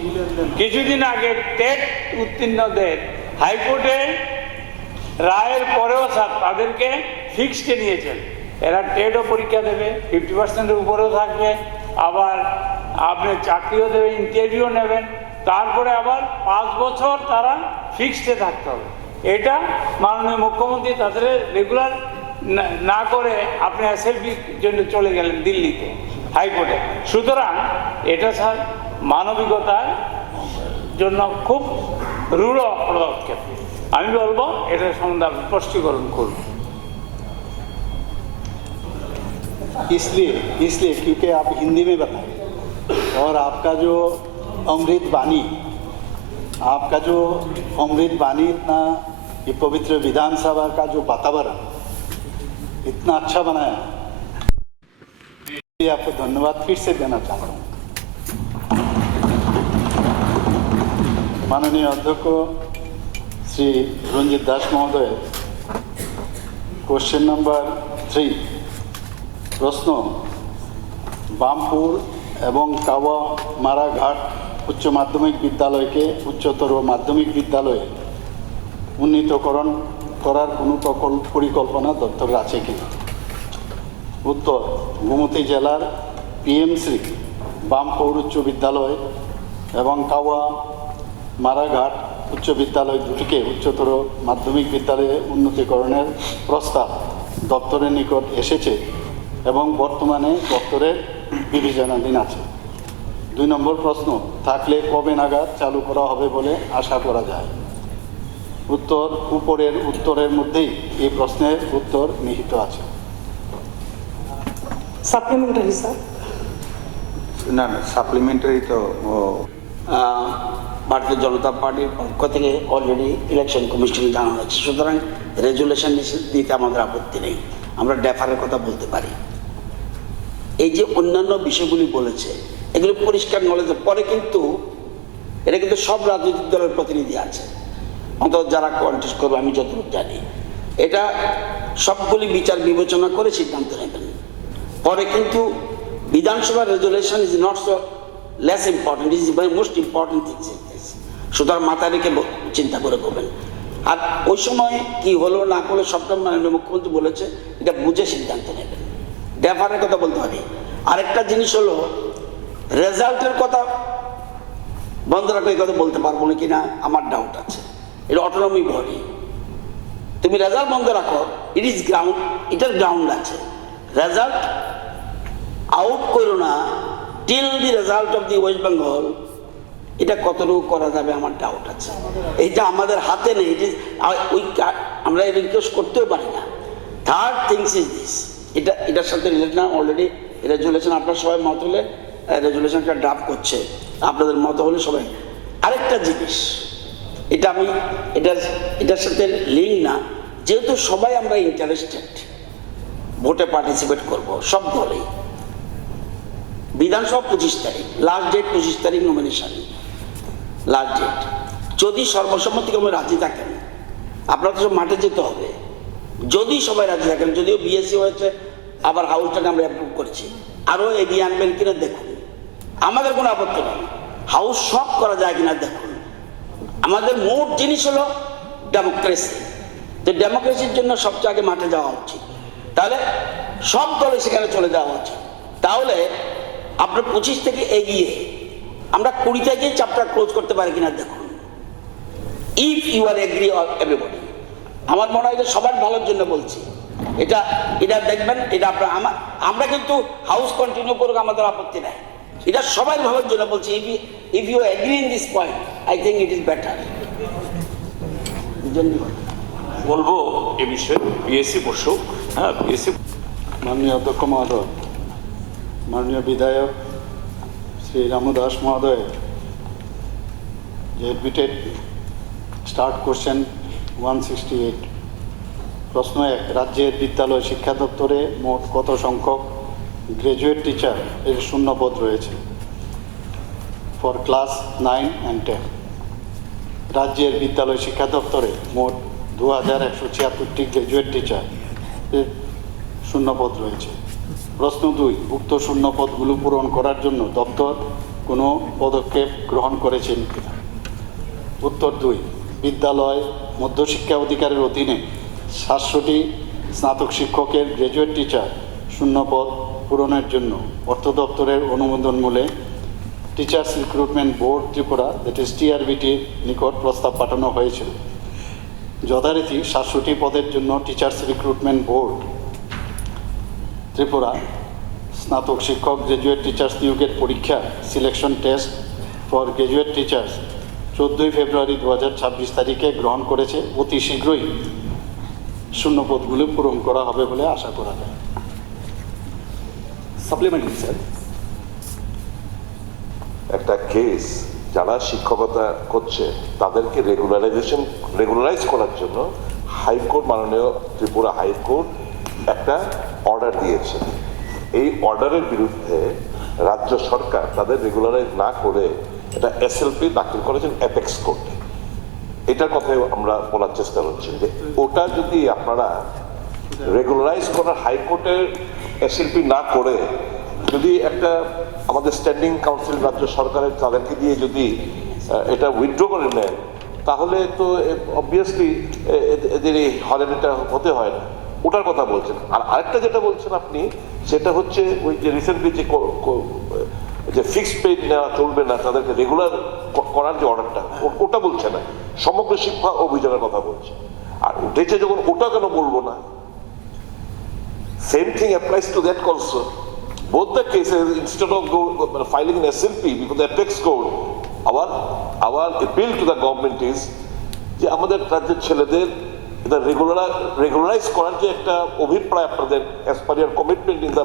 কিছুদিন আগে টেট উত্তীর্ণদের হাইকোর্টে রায়ের পরেও স্যার তাদেরকে ফিক্সডে নিয়েছেন। এরা টেটও পরীক্ষা দেবে, 50%-এর উপরেও থাকবে, আবার আপনি চাকরিও দেবে, ইন্টারভিউ নেবেন, তারপরে আবার 5 বছর তারা ফিক্সডে থাকতে হবে। এটা মাননীয় মুখ্যমন্ত্রী তাদের রেগুলার না করে আপনি এসএলপির জন্য চলে গেলেন দিল্লিতে হাইকোর্টে। সুতরাং এটা স্যার মানবিকতার জন্য খুব রূঢ় পদক্ষেপ। আমি বলবো এটা সম্বন্ধে আপনি স্পষ্টীকরণ করুন। इसलिए क्योंकि आप हिंदी में बताएं और आपका जो अमृत वाणी इतना ये पवित्र विधानसभा का जो वातावरण इतना अच्छा बनाया, इसलिए आपको धन्यवाद फिर से देना चाहता हूँ। माननीय अध्यक्ष श्री रंजित दास महोदय, क्वेश्चन नंबर 3 प्रश्न, बामपुर एवं कावामारा घाट उच्च माध्यमिक विद्यालय के उच्चतर माध्यमिक विद्यालय उन्नीतकरण करार कोनो परिकल्पना दफ्तर आछे किना? उत्तर, गोमती जिलार পিএমসি বামপৌর উচ্চ বিদ্যালয় এবং কাওয়া মারাঘাট উচ্চ বিদ্যালয় দুটিকে উচ্চতর মাধ্যমিক বিদ্যালয়ে উন্নতিকরণের প্রস্তাব দপ্তরের নিকট এসেছে এবং বর্তমানে দপ্তরের বিবেচনাধীন আছে। 2 নম্বর প্রশ্ন, থাকলে কবে নাগাদ চালু করা হবে বলে আশা করা যায়? উত্তর, উপরের উত্তরের মধ্যেই এই প্রশ্নের উত্তর নিহিত আছে। Supplementary sir. না না, সাপ্লিমেন্টারি তো ভারতীয় জনতা পার্টির পক্ষ থেকে অলরেডি ইলেকশন কমিশন জানানো হয়েছে, সুতরাং রেজুলেশন দিতে আমাদের আপত্তি নেই, আমরা ডেফারের কথা বলতে পারি। এই যে অন্যান্য বিষয়গুলি বলেছে এগুলো পরিষ্কার নলেজ, পরে কিন্তু এটা কিন্তু সব রাজনৈতিক দলের প্রতিনিধি আছে, অন্তত যারা কন্টেস্ট করবে আমি যতটুকু জানি, এটা সবগুলি বিচার বিবেচনা করে সিদ্ধান্ত নেবেন। পরে কিন্তু বিধানসভা resolution is not so less important, is most important things in this, সুতরাং মাথায় রেখে চিন্তা করে করবেন। আর ওই সময় কি হলো না করলো সবটা মাননীয় মুখ্যমন্ত্রী বলেছে, এটা বুঝে সিদ্ধান্ত নেবেন, ডেফারের কথা বলতে পারি। আরেকটা জিনিস হলো রেজাল্টের কথা বন্ধ রাখো, এই কথা বলতে পারবো না কিনা আমার ডাউট আছে, এটা অটোনমি বডি, তুমি রেজাল্ট বন্ধ রাখো, ইট ইজ গ্রাউন্ড, এটার গ্রাউন্ড আছে, রেজাল্ট আউট করো না till the result of the West Bengal, এটা কতটুকু করা যাবে আমার ডাউট আছে, এইটা আমাদের হাতে নেই, আমরা রিকোয়েস্ট করতেও পারি না। থার্ড থিংস ইজ দিস, এটার সাথে রিলেট না, অলরেডি রেজুলেশন আপনার সবাই মত হলে রেজুলেশনটা ড্রাফট করছে, আপনাদের মত হলে সবাই। আরেকটা জিনিস, এটা আমি এটার সাথে লিঙ্ক না, যেহেতু সবাই আমরা ইন্টারেস্টেড ভোটে পার্টিসিপেট করব সব দলেই, বিধানসভা 25 তারিখ লাস্ট ডেট, 25 তারিখ নমিনেশন লাস্ট ডেট, যদি সর্বসম্মতিক্রমে রাজি থাকেন আপনারা তো সব মাঠে যেতে হবে, যদি সবাই রাজি থাকেন, যদিও বিএসসি হয়েছে আবার হাউসটাকে আমরা অ্যাপ্রুভ করেছি, আরও এগিয়ে আনবেন কিনা দেখুন, আমাদের কোনো আপত্তি নেই, হাউস সব করা যায় কিনা দেখুন। আমাদের মোট জিনিস হলো ডেমোক্রেসি, তো ডেমোক্রেসির জন্য সবচেয়ে আগে মাঠে যাওয়া উচিত, তাহলে সব দলে সেখানে চলে যাওয়া উচিত, তাহলে আপনার 25 থেকে এগিয়ে আমরা 20 থেকে চ্যাপ্টার ক্লোজ করতে পারি কিনা দেখুন, if you are agree or everybody. আমার মনে হয় যে সবার ভালোর জন্য বলছি, এটা দেখবেন, এটা আমরা কিন্তু হাউস কন্টিনিউ করুক, আমাদের আপত্তি নাই, এটা সবাই ভালোর জন্য বলছি, if you agree in this point I think it is better. বলবো এ বিষয়ে বিএসসি বসুক, হ্যাঁ বিএসসি। মাননীয় অধ্যক্ষ মহোদয়, মাননীয় বিধায়ক শ্রী রামু দাস মহোদয় যে এডমিটেড স্টার্ট কোশ্চেন 168, প্রশ্ন 1, রাজ্যের বিদ্যালয় শিক্ষা দপ্তরে মোট কত সংখ্যক গ্র্যাজুয়েট টিচার এর শূন্যপদ রয়েছে ফর ক্লাস 9 and 10? রাজ্যের বিদ্যালয় শিক্ষা দপ্তরে মোট 2176টি গ্র্যাজুয়েট টিচার এর শূন্যপদ রয়েছে। প্রশ্ন 2, উক্ত শূন্যপদগুলো পূরণ করার জন্য দপ্তর কোনো পদক্ষেপ গ্রহণ করেছেন কিনা? উত্তর 2, বিদ্যালয় মধ্যশিক্ষা অধিকারের অধীনে 700টি স্নাতক শিক্ষকের গ্র্যাজুয়েট টিচার শূন্যপদ পূরণের জন্য অর্থ দপ্তরের অনুমোদন মূলে teachers recruitment board Tripura, that is টিআরবিটির নিকট প্রস্তাব পাঠানো হয়েছিল। যথারীতি 700টি পদের জন্য টিচার্স রিক্রুটমেন্ট বোর্ড ত্রিপুরা স্নাতক শিক্ষক গ্র্যাজুয়েট টিচার্স নিয়োগের পরীক্ষা selection test for graduate teachers 14 ফেব্রুয়ারি 2026 তারিখে গ্রহণ করেছে। অতি শীঘ্রই শূন্যপদগুলো পূরণ করা হবে বলে আশা করা যায়। সাপ্লিমেন্টারি স্যার, একটা কেস যারা শিক্ষকতা করছে তাদেরকে রেগুলারাইজ করার জন্য হাইকোর্ট, মাননীয় ত্রিপুরা হাইকোর্ট একটা অর্ডার দিয়েছে। এই অর্ডারের বিরুদ্ধে রাজ্য সরকার তাদের রেগুলারাইজ না করে এটা এসএলপি দাখিল করেছেন অ্যাপেক্স কোর্টে। এটার কথাই আমরা বলার চেষ্টা করছি যে ওটা যদি আপনারা রেগুলারাইজ করার হাইকোর্টের এসএলপি না করে যদি একটা আমাদের স্ট্যান্ডিং কাউন্সিল রাজ্য সরকারের তাদেরকে দিয়ে যদি এটা উইথড্র করে নেন, তাহলে তো অবভিয়াসলি এদের এই হয়রানিটা হতে হয় না। ওটার কথা বলছেন। আর আরেকটা যেটা বলছেন আপনি, সেটা হচ্ছে ওই যে রিসেন্টলি যে ফিক্সড পে নেওয়া চলবে না, তাদেরকে রেগুলার করার যে অর্ডারটা, ওটা বলছে না, সমগ্র শিক্ষা অভিযানের কথা বলছে। আর উঠেছে যখন, ওটা কেন বলবো না? Same thing applies to that also. Both the cases, instead of filing an SLP because the tax code, our appeal to the government is যে আমাদের রাজ্যের ছেলেদের এটা রেগুলারাইজ করার যে একটা অভিপ্রায় আপনাদের as per your commitment in the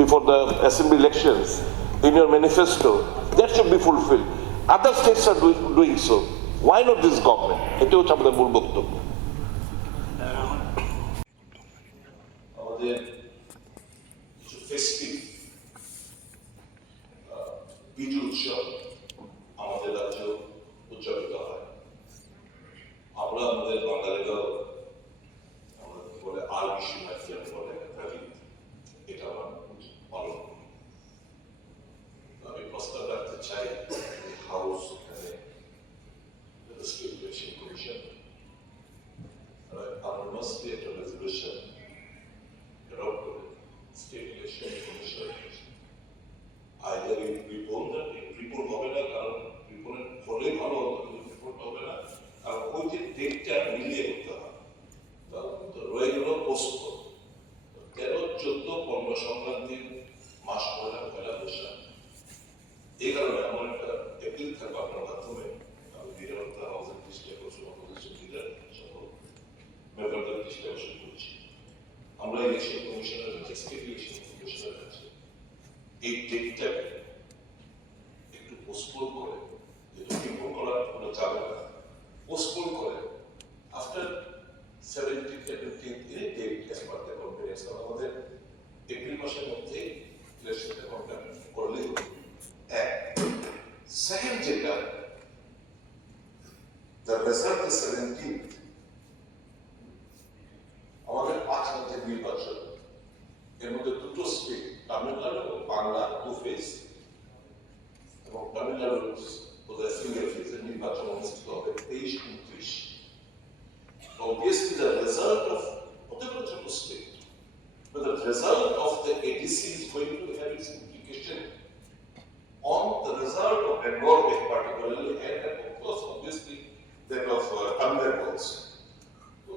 before the assembly elections in your manifesto, that should be fulfilled. Other states are doing so. Why not this government? এটা হচ্ছে আমাদের মূল বক্তব্য। আমাদের কিছু ফেস্টিভ বিজু উৎসব আমাদের রাজ্য উদযাপিত হয়। আমরা আমাদের বাঙালিরাও আমরা বলে আর বিশু মাইফিয়ান বলে এটা আমরা পালন করি। আমি প্রস্তাব রাখতে চাই হাউস এখানে স্টেট ইলেকশন কমিশন আমার মাস্ট বি একটা resolution state election commission either report হবে না, কারণ রিপোর্ট হলে ভালো হতো, রিপোর্ট হবে না কারণ ওই যে ডেটটা মিলিয়ে করতে হয়। তো রয়ে গেল পোস্ট 13, 14, 15 সংক্রান্তির মাস পয়লা বৈশাখ। এই কারণে আমার একটা অ্যাপিল থাকবে আপনার মাধ্যমে, আমি লিডার অফ দ্য হাউসের দৃষ্টি আকর্ষণ, অপোজিশন লিডার সহ মেম্বারদের দৃষ্টি আকর্ষণ করছি। আমরা ইলেকশন কমিশনের কাছে, স্টেট ইলেকশন কমিশনের কাছে এই ডেটটাকে একটু পোস্টপোন করে, যেহেতু রিপোর্ট করা কোনো যাবে না, পোস্টপোন করে আফটার 17th এর date as per the conference. আমাদের এপ্রিল মাসের মধ্যে ইলেকশনটা কন্ডাক্ট করলেই হবে। সেকেন্ড যেটা, দ্য রেজাল্ট ইজ 17th। আমাদের 5 রাজ্যের নির্বাচন, এর মধ্যে দুটো স্টেট তামিলনাড়ু এবং বাংলা টু ফেজ, এবং তামিলনাড়ুর সিঙ্গেল ফেজের নির্বাচন অনুষ্ঠিত হবে 23-29। Obviously, the result of whatever the state, but the result of the ADC is going to have its implication on the result of Bengal, particularly, and of course, obviously, that of Tamil also. So,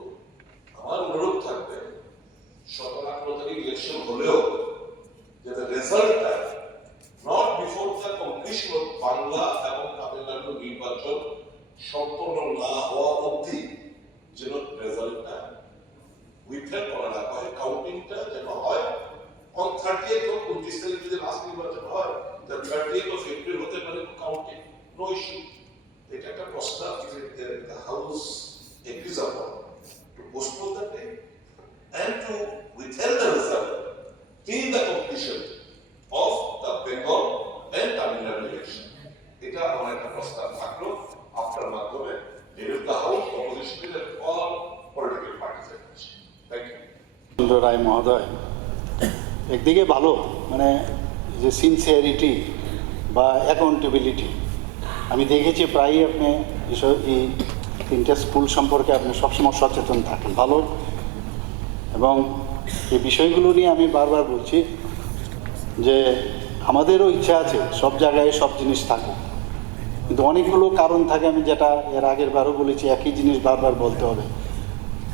আমার অনুরোধ থাকবে 17-18 তারিখ election হলেও যাতে রেজাল্টটা not before the completion of Bangla এবং তামিলনাড়ু নির্বাচন সম্পূর্ণ না হওয়া অবধি যেন রেজাল্টটা উইথড্র করা না হয়, কাউন্টিংটা যেন হয় অন 30th or 29 তারিখ যদি লাস্ট নির্বাচন হয়, the 30th of April হতে পারে কাউন্টিং, নো ইস্যু। এটা একটা প্রস্তাব the house agrees upon to postpone the date and to withhold the result till the completion of the Bengal and Tamil Nadu election. এটা আমার একটা প্রস্তাব থাকলো আপনার মাধ্যমে leader of the house, opposition leader, all political parties. Thank you. রায় মহোদয়, একদিকে ভালো, মানে যে সিনসিয়ারিটি বা অ্যাকাউন্টেবিলিটি আমি দেখেছি প্রায়ই আপনি এই 3টে স্কুল সম্পর্কে আপনি সবসময় সচেতন থাকেন, ভালো। এবং এই বিষয়গুলো নিয়ে আমি বারবার বলছি যে আমাদেরও ইচ্ছা আছে সব জায়গায় সব জিনিস থাকুক, কিন্তু অনেকগুলো কারণ থাকে, আমি যেটা এর আগের বারও বলেছি, একই জিনিস বারবার বলতে হবে।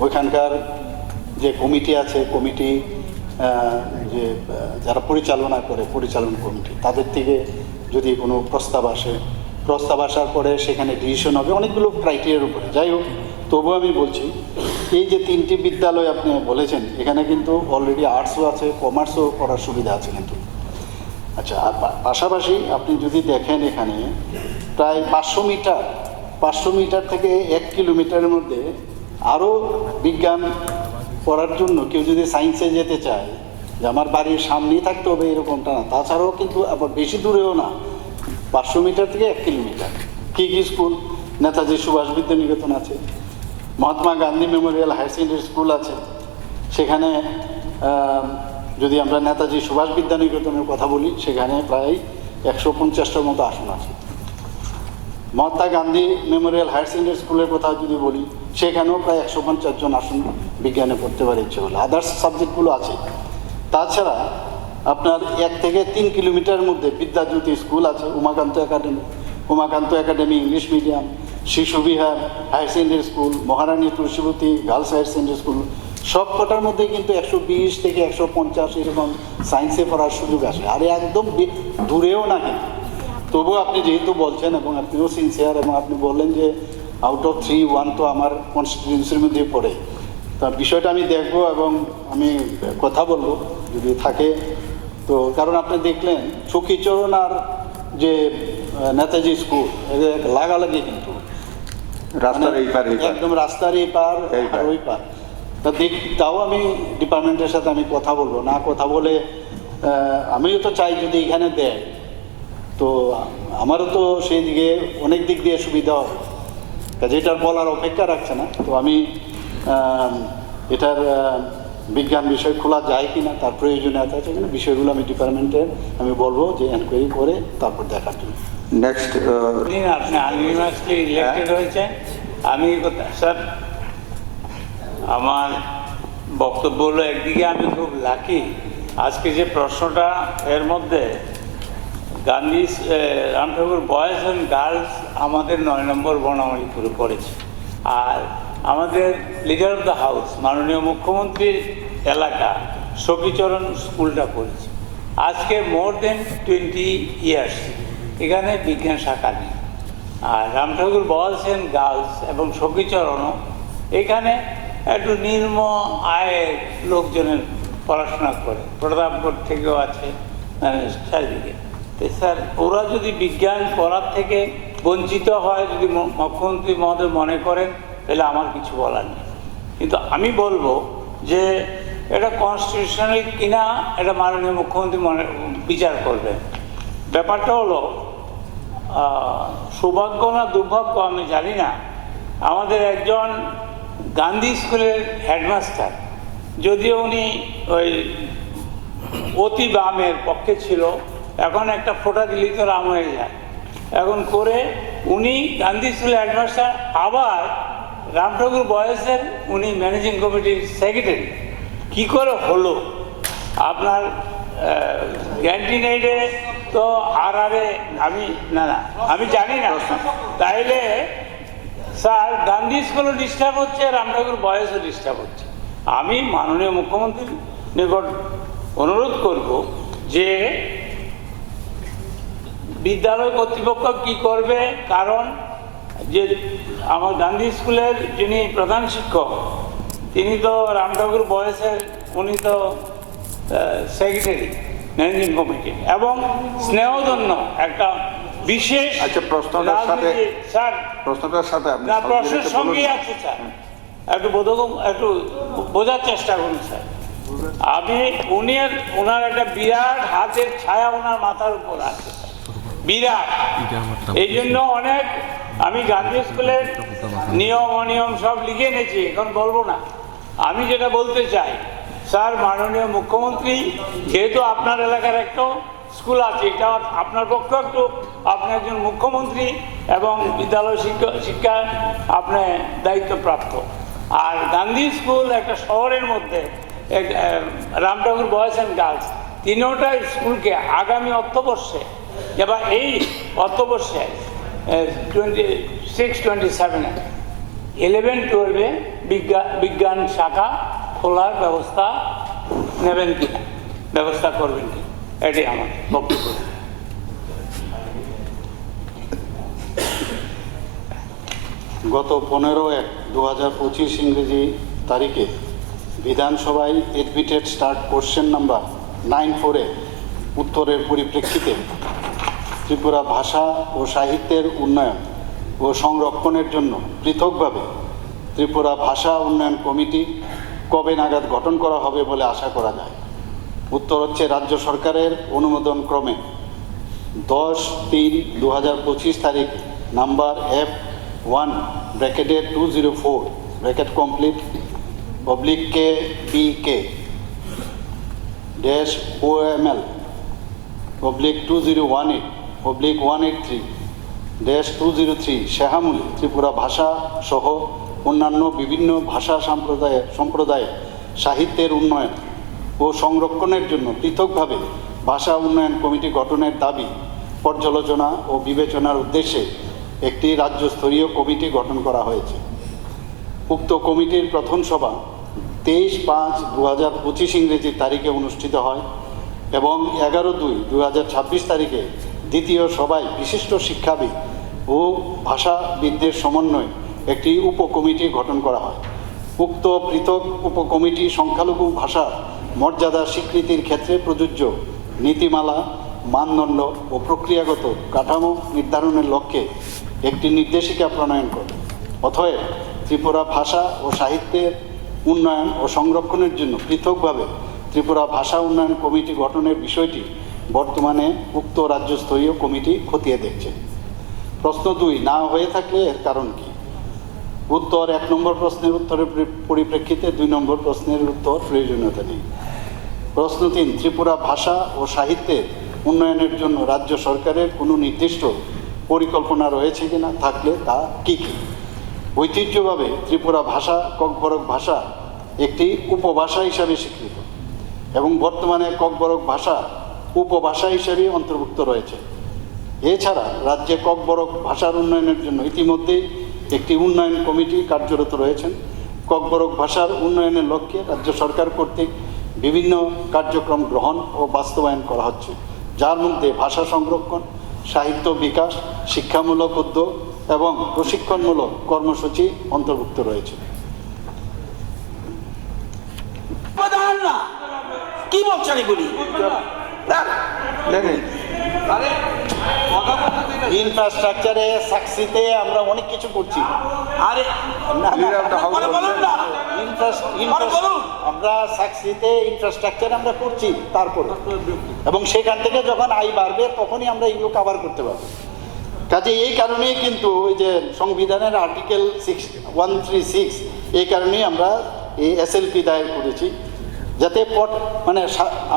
ওইখানকার যে কমিটি আছে, কমিটি যে যারা পরিচালনা করে, পরিচালন কমিটি, তাদের থেকে যদি কোনো প্রস্তাব আসে, প্রস্তাব আসার পরে সেখানে ডিসিশন হবে অনেকগুলো ক্রাইটেরিয়ার উপরে। যাই হোক, তবুও আমি বলছি এই যে 3টি বিদ্যালয় আপনি বলেছেন, এখানে কিন্তু অলরেডি আর্টসও আছে, কমার্সও করার সুবিধা আছে কিন্তু। আচ্ছা, আর পাশাপাশি আপনি যদি দেখেন এখানে প্রায় 500 মিটার থেকে 1 কিলোমিটারের মধ্যে আরও বিজ্ঞান পড়ার জন্য কেউ যদি সায়েন্সে যেতে চায়, যে আমার বাড়ির সামনেই থাকতে হবে এরকমটা না, তাছাড়াও কিন্তু আবার বেশি দূরেও না, 500 মিটার থেকে 1 কিলোমিটার। কী কী স্কুল? নেতাজি সুভাষ বিদ্যানিকেতন আছে, Mahatma Gandhi memorial higher secondary school আছে, সেখানে যদি আমরা নেতাজি সুভাষ বিদ্যানিকেতনের কথা বলি, সেখানে প্রায় 150টার মতো আসন আছে। Mahatma Gandhi memorial higher secondary স্কুলের কথা যদি বলি, সেখানেও প্রায় 150 জন আসন বিজ্ঞানে পড়তে পারে ইচ্ছে হলে। আদার্স সাবজেক্টগুলো আছে। তাছাড়া আপনার 1 থেকে 3 কিলোমিটারের মধ্যে বিদ্যাজ্যোতি স্কুল আছে, Umakanta academy English medium, Shishu Bihar higher secondary school, Maharani Tulsibati girls higher secondary school, সব কটার মধ্যে কিন্তু 120 থেকে 150 এরকম সায়েন্সে পড়ার সুযোগ আসে। আর একদম দূরেও না কিন্তু। তবুও আপনি যেহেতু বলছেন এবং আপনিও সিনসিয়ার এবং আপনি বললেন যে আউট অফ 3 1 তো আমার কনস্টিটিউয়েন্সির মধ্যে পড়ে, তা বিষয়টা আমি দেখব এবং আমি কথা বলবো যদি থাকে তো। কারণ আপনি দেখলেন সখীচরণ আর যে নেতাজি স্কুল লাগালাগি কিন্তু রাস্তার এই পার একদম রাস্তার এই পার আর ওই পার। তাও আমি ডিপার্টমেন্টের সাথে আমি কথা বলবো, না কথা বলে আমিও তো চাই যদি এখানে দেয় তো আমারও তো সেই দিকে অনেক দিক দিয়ে সুবিধা হবে, কাজে এটার বলার অপেক্ষা রাখছে না। তো আমি এটার বিজ্ঞান বিষয় খোলা যায় কিনা তার প্রয়োজনীয়তা আছে কিনা বিষয়গুলো আমি ডিপার্টমেন্টের আমি বলবো যে এনকোয়ারি করে তারপর দেখার জন্য। নেক্সট আপনি আনইউনিভার্সিটি ইলেক্টেড হয়েছেন। আমি স্যার আমার বক্তব্য হলো একদিকে আমি খুব লাকি আজকে যে প্রশ্নটা এর মধ্যে গান্ধী রাম ঠাকুর বয়েজ অ্যান্ড গার্লস আমাদের 9 নম্বর বর্ণাবলী পুরো করেছে। আর আমাদের লিডার অফ দ্য হাউস মাননীয় মুখ্যমন্ত্রীর এলাকা সখীচরণ স্কুলটা করেছে। আজকে মোর দেন 20 ইয়ার্স এখানে বিজ্ঞান শাখা নেই। আর রাম ঠাকুর বয়েজ অ্যান্ড গার্লস এবং সখীচরণও এখানে একটু নিম্ন আয়ের লোকজনের পড়াশোনা করে, প্রতাপগড় থেকেও আছে চারিদিকে। তো স্যার ওরা যদি বিজ্ঞান পড়ার থেকে বঞ্চিত হয় যদি মুখ্যমন্ত্রী মহোদয় মনে করেন তাহলে আমার কিছু বলার নেই। কিন্তু আমি বলবো যে এটা কনস্টিটিউশনাল কিনা এটা মাননীয় মুখ্যমন্ত্রী বিচার করবেন। ব্যাপারটা হলো সৌভাগ্য না দুর্ভাগ্য আমি জানি না, আমাদের একজন গান্ধী স্কুলের হেডমাস্টার, যদিও উনি ওই অতি বামের পক্ষে ছিল, এখন একটা ফোঁটা দিলেই তো রাম হয়ে যায়, এখন করে উনি গান্ধী স্কুলের হেডমাস্টার, আবার রাম ঠাকুর বয়েসের উনি ম্যানেজিং কমিটির সেক্রেটারি। কি করে হলো আপনার ক্যান্টিনেটে তো আর আমি জানি না। তাইলে স্যার গান্ধী স্কুলও ডিস্টার্ব হচ্ছে, রাম ঠাকুর বয়েসও ডিস্টার্ব হচ্ছে। আমি মাননীয় মুখ্যমন্ত্রীর নিকট অনুরোধ করব যে বিদ্যালয় কর্তৃপক্ষ কি করবে, কারণ যে আমার গান্ধী স্কুলের যিনি প্রধান শিক্ষক তিনি তো রাম ঠাকুর বয়েসের উনি তো সেক্রেটারি ম্যানেজিং কমিটি এবং স্নেহধন্য একটা বিশেষ প্রশ্নটার সাথে না প্রশ্নের সঙ্গেই আছে স্যার, একটু বোঝার চেষ্টা করুন স্যার। আমি ওনার একটা বিরাট হাতের ছায়া ওনার মাথার উপর আছে, বিরাট। এই জন্য অনেক আমি গান্ধী স্কুলের নিয়ম অনিয়ম সব লিখে এনেছি, এখন বলবো না। আমি যেটা বলতে চাই স্যার, মাননীয় মুখ্যমন্ত্রী যেহেতু আপনার এলাকার একটা স্কুল আছে, এটা আপনার পক্ষে একটু, আপনি একজন মুখ্যমন্ত্রী এবং বিদ্যালয় শিক্ষা আপনি দায়িত্বপ্রাপ্ত। আর গান্ধী স্কুল একটা শহরের মধ্যে রাম ঠাকুর বয়েজ অ্যান্ড গার্লস তিনোটা স্কুলকে আগামী অর্থবর্ষে বা এই অর্থবর্ষে 26-27 11-12 বিজ্ঞান শাখা খোলার ব্যবস্থা নেবেন কিনা, ব্যবস্থা করবেন কিনা, এটাই আমার বক্তব্য। গত 15/1/2025 ইংরেজি তারিখে বিধানসভায় এডমিটেড স্টার্ট কোশ্চেন নাম্বার 94-এ উত্তরের পরিপ্রেক্ষিতে ত্রিপুরা ভাষা ও সাহিত্যের উন্নয়ন ও সংরক্ষণের জন্য পৃথকভাবে ত্রিপুরা ভাষা উন্নয়ন কমিটি কবে নাগাদ গঠন করা হবে বলে আশা করা যায়। উত্তর হচ্ছে রাজ্য সরকারের অনুমোদন ক্রমে 10/3/2025 তারিখ নাম্বার F1(204) (KBK)-OML/2018/183 -203 শেহামুলি ত্রিপুরা ভাষা সহ অন্যান্য বিভিন্ন ভাষা সম্প্রদায়ের সাহিত্যের উন্নয়ন ও সংরক্ষণের জন্য পৃথকভাবে ভাষা উন্নয়ন কমিটি গঠনের দাবি পর্যালোচনা ও বিবেচনার উদ্দেশ্যে একটি রাজ্যস্তরীয় কমিটি গঠন করা হয়েছে। উক্ত কমিটির প্রথম সভা 23/5/2025 ইংরেজি তারিখে অনুষ্ঠিত হয় এবং 11/2/2026 তারিখে দ্বিতীয় সভায় বিশিষ্ট শিক্ষাবিদ ও ভাষাবিদদের সমন্বয়ে একটি উপকমিটি গঠন করা হয়। উক্ত পৃথক উপকমিটি সংখ্যালঘু ভাষার মর্যাদা স্বীকৃতির ক্ষেত্রে প্রযোজ্য নীতিমালা, মানদণ্ড ও প্রক্রিয়াগত কাঠামো নির্ধারণের লক্ষ্যে একটি নির্দেশিকা প্রণয়ন করে। অতএব ত্রিপুরা ভাষা ও সাহিত্যের উন্নয়ন ও সংরক্ষণের জন্য পৃথকভাবে ত্রিপুরা ভাষা উন্নয়ন কমিটি গঠনের বিষয়টি বর্তমানে উক্ত রাজ্যস্তরীয় কমিটি খতিয়ে দেখছে। প্রশ্ন 2, না হয়ে থাকলে এর কারণ কি? উত্তর: 1 নম্বর প্রশ্নের উত্তরের পরিপ্রেক্ষিতে 2 নম্বর প্রশ্নের উত্তর প্রয়োজনীয়তা নেই। প্রশ্ন 3, ত্রিপুরা ভাষা ও সাহিত্যের উন্নয়নের জন্য রাজ্য সরকারের কোনো নির্দিষ্ট পরিকল্পনা রয়েছে কিনা, থাকলে তা কী কী? ঐতিহ্যভাবে ত্রিপুরা ভাষা ককবরক ভাষা একটি উপভাষা হিসাবে স্বীকৃত এবং বর্তমানে ককবরক ভাষা উপভাষা হিসাবে অন্তর্ভুক্ত রয়েছে। এছাড়া রাজ্যে ককবরক ভাষার উন্নয়নের জন্য ইতিমধ্যেই একটি উন্নয়ন কমিটি কার্যরত রয়েছেন। ককবরক ভাষার উন্নয়নের লক্ষ্যে রাজ্য সরকার কর্তৃক বিভিন্ন কার্যক্রম গ্রহণ ও বাস্তবায়ন করা হচ্ছে, যার মধ্যে ভাষা সংরক্ষণ, সাহিত্য বিকাশ, শিক্ষামূলক উদ্যোগ এবং প্রশিক্ষণমূলক কর্মসূচি অন্তর্ভুক্ত রয়েছে। কি বলছেন এগুলি? ইনফ্রাস্ট্রাকচারে সাকসিতে আমরা অনেক কিছু করছি। আরে আমরা সাকসিতে ইনফ্রাস্ট্রাকচার আমরা করছি, তারপর এবং সেখান থেকে যখন আয় বাড়বে তখনই আমরা এগুলো কভার করতে পারবো। কাজে এই কারণেই কিন্তু ওই যে সংবিধানের আর্টিকেল 136 এই কারণেই আমরা এই SLP দায়ের করেছি, যাতে মানে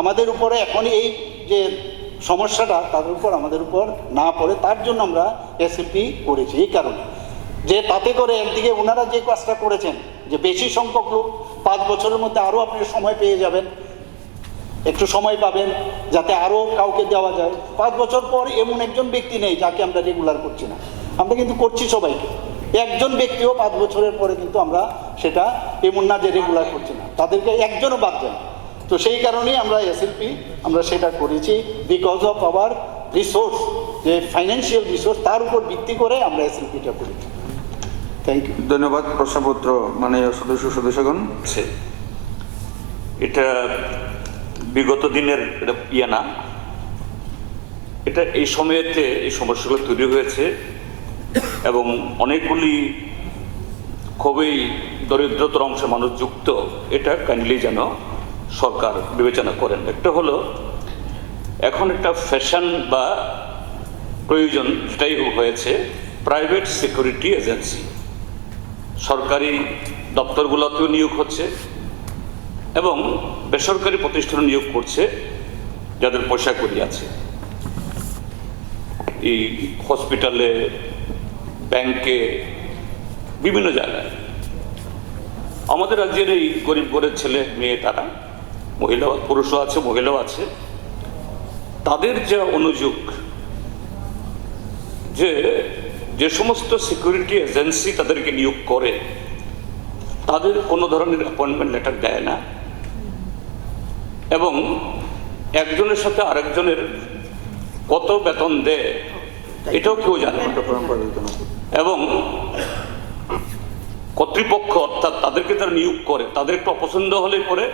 আমাদের উপরে এখন এই যে সমস্যাটা তাদের উপর আমাদের উপর না পড়ে, তার জন্য আমরা SLP করেছি। এই কারণে যে তাতে করে একদিকে ওনারা যে কাজটা করেছেন যে বেশি সংখ্যক লোক 5 বছরের মধ্যে আরও আপনি সময় পেয়ে যাবেন, একটু সময় পাবেন যাতে আরও কাউকে দেওয়া যায়। 5 বছর পর এমন একজন ব্যক্তি নেই যাকে আমরা রেগুলার করছি না, আমরা কিন্তু করছি সবাইকে। একজন ব্যক্তিও 5 বছরের পরে কিন্তু আমরা সেটা এমন না যে রেগুলার করছি না, তাদেরকে একজনও বাদ দেন। তো সেই কারণেই আমরা SLP আমরা সেটা করেছি, বিকজ অফ আওয়ার রিসোর্স, যে ফাইন্যান্সিয়াল রিসোর্স, তার উপর ভিত্তি করে আমরা SLPটা করেছি। Thank you. ধন্যবাদ। প্রশ্নপত্র মাননীয় সদস্যগণ। এটা বিগত দিনের ইয়ে না, এটা এই সময়েতে এই সমস্যাগুলো তৈরি হয়েছে এবং অনেকগুলি খুবই দরিদ্রতর অংশের মানুষ যুক্ত। এটা কাইন্ডলি যেন সরকার বিবেচনা করেন। একটা হলো এখন একটা ফ্যাশন বা প্রয়োজন, সেটাই হয়েছে প্রাইভেট সিকিউরিটি এজেন্সি। সরকারি দপ্তরগুলোতেও নিয়োগ হচ্ছে এবং বেসরকারি প্রতিষ্ঠানে নিয়োগ করছে যাদের পয়সা কড়ি আছে। এই হসপিটালে, ব্যাংকে, বিভিন্ন জায়গায়। আমাদের রাজ্যের এই গরিব ঘরের ছেলে মেয়ে, তারা মহিলা, পুরুষও আছে, মহিলাও আছে, তাদের যা অনুযোগ যে সমস্ত সিকিউরিটি এজেন্সি তাদেরকে নিয়োগ করে তাদের কোনো ধরনের অ্যাপয়েন্টমেন্ট লেটার দেয় না এবং একজনের সাথে আরেকজনের কত বেতন দেয় এটাও কেউ জানে না। এবং কর্তৃপক্ষ অর্থাৎ তাদেরকে তারা নিয়োগ করে, তাদের একটু অপছন্দ হলে পরে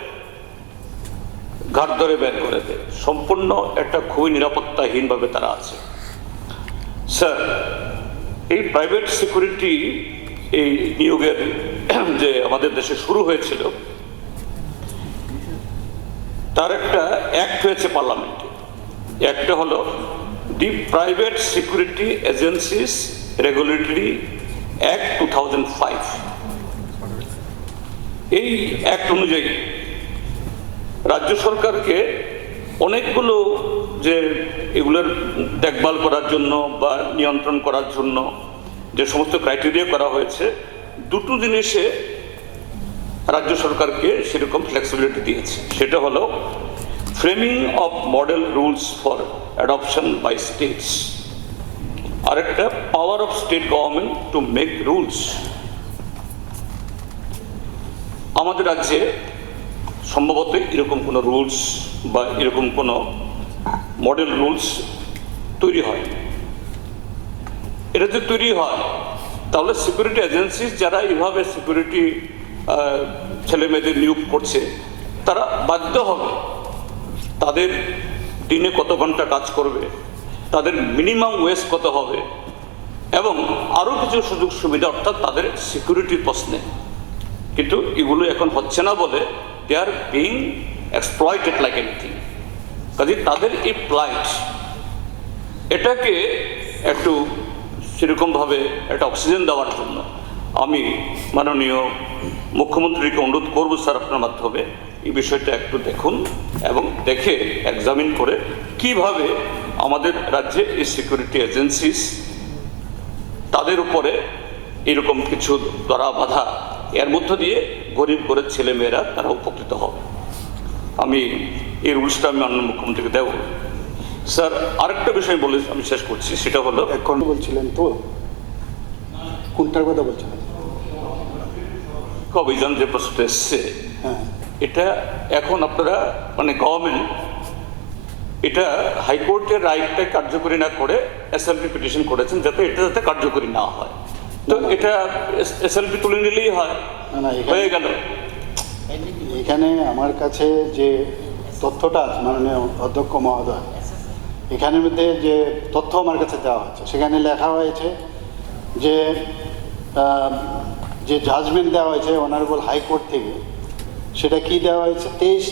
ঘাট ধরে বের করে দেয়। সম্পূর্ণ একটা খুবই নিরাপত্তাহীনভাবে তারা আছে। স্যার, এই প্রাইভেট সিকিউরিটি এই নিয়োগের যে আমাদের দেশে শুরু হয়েছিল, তার একটা অ্যাক্ট হয়েছে পার্লামেন্টে। একটা হলো the private security agencies regulatory act 2005। এই অ্যাক্ট অনুযায়ী রাজ্য সরকারকে অনেকগুলো যে এগুলোর দেখভাল করার জন্য বা নিয়ন্ত্রণ করার জন্য যে সমস্ত ক্রাইটেরিয়া করা হয়েছে, দুটো জিনিসে রাজ্য সরকারকে সেরকম ফ্লেক্সিবিলিটি দিয়েছে। সেটা হলো framing of model rules for adoption by states, আর একটা power of state government to make rules. আমাদের রাজ্যে সম্ভবত এরকম কোনো রুলস বা এরকম কোনো মডেল রুলস তৈরি হয়। এটা যদি তৈরি হয় তাহলে সিকিউরিটি এজেন্সি যারা এইভাবে সিকিউরিটি ছেলে মেয়েদের নিয়োগ করছে তারা বাধ্য হবে তাদের দিনে কত ঘন্টা কাজ করবে, তাদের মিনিমাম ওয়েজ কত হবে, এবং আরও কিছু সুযোগ সুবিধা অর্থাৎ তাদের সিকিউরিটির প্রশ্নে। কিন্তু এগুলো এখন হচ্ছে না বলে they are being exploited like anything. কাজে তাদের এই প্লাইট, এটাকে একটু সেরকমভাবে একটা অক্সিজেন দেওয়ার জন্য আমি মাননীয় মুখ্যমন্ত্রীকে অনুরোধ করবো, স্যার আপনার মাধ্যমে এই বিষয়টা একটু দেখুন এবং দেখে এক্সামিন করে কিভাবে আমাদের রাজ্যে এই সিকিউরিটি এজেন্সিস তাদের উপরে এরকম কিছু ধরা বাধা, এর মধ্য দিয়ে গরিব গরিব ছেলেমেয়েরা তারা উপকৃত হবে। আমি এই রুলসটা আমি মাননীয় মুখ্যমন্ত্রীকে দেব। স্যার আরেকটা বিষয় বলে আমি শেষ করছি, সেটা হলো এখন বলছিলেন তো কোনটার কথা বলছিলেন? অভিযান যে প্রশ্নটা এসছে, এটা এখন আপনারা মানে গভর্নমেন্ট এটা হাইকোর্টের রায়টা কার্যকরী না করে এসএলপি পিটিশন করেছেন যাতে এটা যাতে কার্যকরী না হয়। তো এটা এসএলপি তুলে নিলেই হয়, হয়ে গেল। এখানে আমার কাছে যে তথ্যটা আছে মাননীয় অধ্যক্ষ মহোদয়, এখানের মধ্যে যে তথ্য আমার কাছে দেওয়া হচ্ছে সেখানে লেখা হয়েছে যে জাজমেন্ট দেওয়া হয়েছে অনারেবল হাইকোর্ট থেকে, সেটা কি দেওয়া হয়েছে 23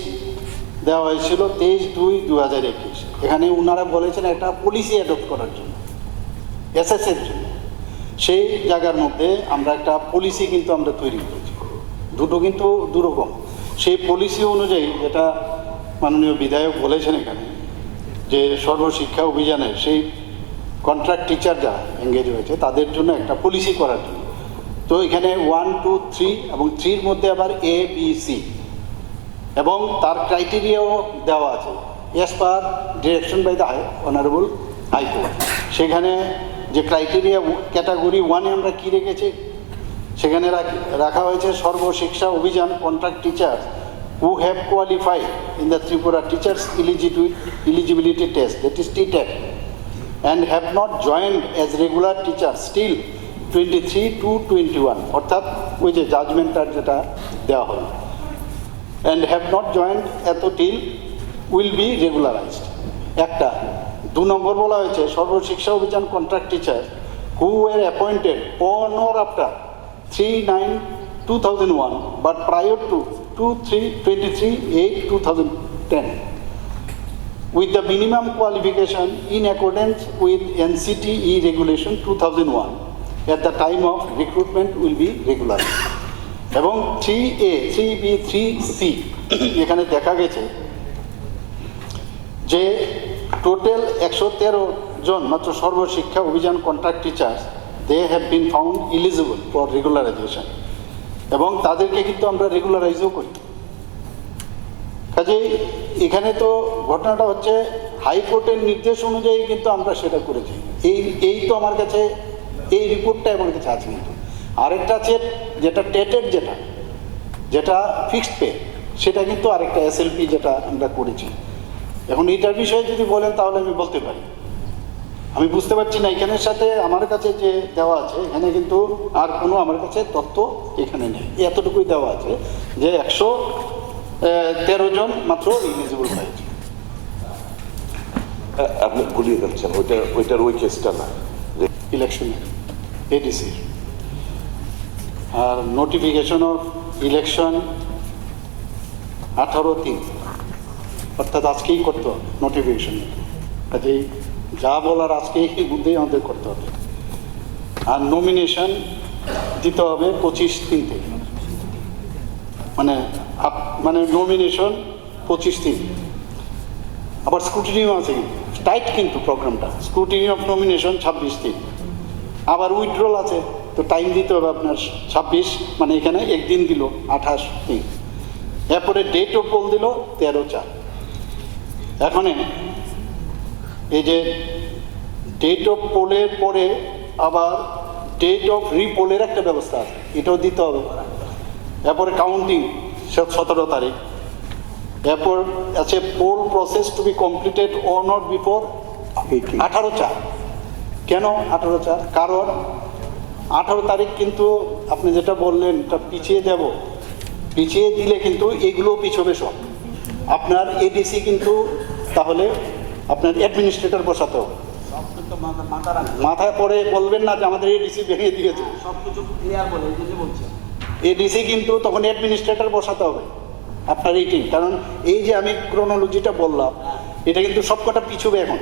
দেওয়া হয়েছিল 23/2/2021। এখানে ওনারা বলেছেন একটা পলিসি অ্যাডপ্ট করার জন্য এসএসের জন্য। সেই জায়গার মধ্যে আমরা একটা পলিসি কিন্তু আমরা তৈরি করেছি, দুটো কিন্তু দুরকম। সেই পলিসি অনুযায়ী যেটা মাননীয় বিধায়ক বলেছেন এখানে যে সর্বশিক্ষা অভিযানের সেই কন্ট্রাক্ট টিচার যারা এঙ্গেজ হয়েছে তাদের জন্য একটা পলিসি করার জন্য। তো এখানে 1, 2, 3 এবং 3-র মধ্যে আবার ABC এবং তার ক্রাইটেরিয়াও দেওয়া আছে as per direction by the honourable high court. সেখানে যে ক্রাইটেরিয়া ক্যাটাগরি 1-এ আমরা কী রেখেছি, সেখানে রাখা হয়েছে সর্বশিক্ষা Abhiyan contract teacher who have qualified in the Tripura Teachers Eligibility Test, that is TTET, and have not joined as regular teachers still 23-21, অর্থাৎ ওই যে জাজমেন্টটার যেটা দেওয়া হলো, and have not joined এত till will be regularized। একটা 2 নম্বর বলা হয়েছে সর্বশিক্ষা Abhiyan contract teacher who were appointed on or after 3/9/2001 but prior to 23/8/2010 with the minimum qualification in accordance with NCTE regulation 2001 at the time of recruitment will be regular। এবং 3A, 3B, 3C এখানে দেখা গেছে যে total 113 জন মাত্র Sarva Shiksha Abhiyan contract teachers they have been found eligible for regularisation, এবং তাদেরকে কিন্তু আমরা রেগুলারাইজও করি। কাজেই এখানে তো ঘটনাটা হচ্ছে হাইকোর্টের নির্দেশ অনুযায়ী কিন্তু আমরা সেটা করেছি। এই তো আমার কাছে এই রিপোর্টটা আমার কাছে আছে। কিন্তু আরেকটা আছে যেটা টেটেড যেটা ফিক্সড পে, সেটা কিন্তু আরেকটা এসএলপি যেটা আমরা করেছি। এখন এইটার বিষয়ে যদি বলেন তাহলে আমি বলতে পারি, আমি বুঝতে পারছি না এখানের সাথে আমার কাছে যে দেওয়া আছে এখানে কিন্তু আর কোনো আমার কাছে তথ্য এখানে নেই। এতটুকুই দেওয়া আছে যে 113 জন মাত্র এলিজিবল হয়েছে। আপনি ভুলিয়ে যাচ্ছেন, ওইটার ওই কেসটা না, ইলেকশন এডিসি আর নোটিফিকেশন অফ ইলেকশন 18/3, অর্থাৎ আজকেই করতে হবে নোটিফিকেশন। কাজেই যা বলার আজকেই বুদ্ধি আমাদের করতে হবে। আর নমিনেশন দিতে হবে 25/3 থেকে, মানে নমিনেশন 25/3। আবার স্ক্রুটিনিও আছে কিন্তু টাইট কিন্তু প্রোগ্রামটা। স্ক্রুটিনি অফ নমিনেশন 26 দিন, আবার উইথড্রল আছে, তো টাইম দিতে হবে আপনার 26, মানে এখানে একদিন দিল 28 দিন, এরপরে ডেট অফ পোল দিল 13/4। এখন এই যে ডেট অফ পোলের পরে আবার ডেট অফ রিপোলের একটা ব্যবস্থা আছে, এটাও দিতে হবে। এরপরে কাউন্টিং 17 তারিখ। এরপর আছে poll process to be completed or not before 18/4। কেন 18/4? কারণ 18 তারিখ কিন্তু আপনি যেটা বললেন এটা পিছিয়ে দেব, পিছিয়ে দিলে কিন্তু এগুলো পিছবে সব। আপনার এডিসি কিন্তু তাহলে আপনার অ্যাডমিনিস্ট্রেটর বসাতে হবে। মাথায় পরে বলবেন না যে আমাদের এডিসি ভেঙে দিয়েছে, এডিসি কিন্তু তখন অ্যাডমিনিস্ট্রেটর বসাতে হবে আপনার এই টিম। কারণ এই যে আমি ক্রোনোলজিটা বললাম, এটা কিন্তু সবকটা পিছবে এখন।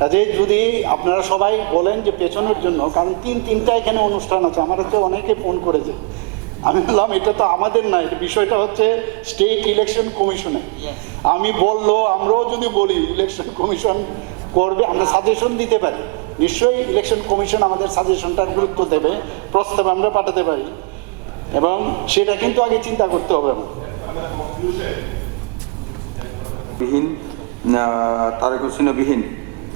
কাজে যদি আপনারা সবাই বলেন যে পেছনের জন্য, কারণ তিনটা এখানে অনুষ্ঠান আছে, আমার হচ্ছে অনেকে ফোন করেছে, আমি বললাম এটা তো আমাদের না, এটা বিষয়টা হচ্ছে স্টেট ইলেকশন কমিশনে। আমি বললো আমরাও যদি বলি ইলেকশন কমিশন করবে, আমরা সাজেশন দিতে পারি, নিশ্চয়ই ইলেকশন কমিশন আমাদের সাজেশনটার গুরুত্ব দেবে, প্রস্তাব আমরা পাঠাতে পারি, এবং সেটা কিন্তু আগে চিন্তা করতে হবে আমাদের। বিহীন তারেক হোসেনবিহীন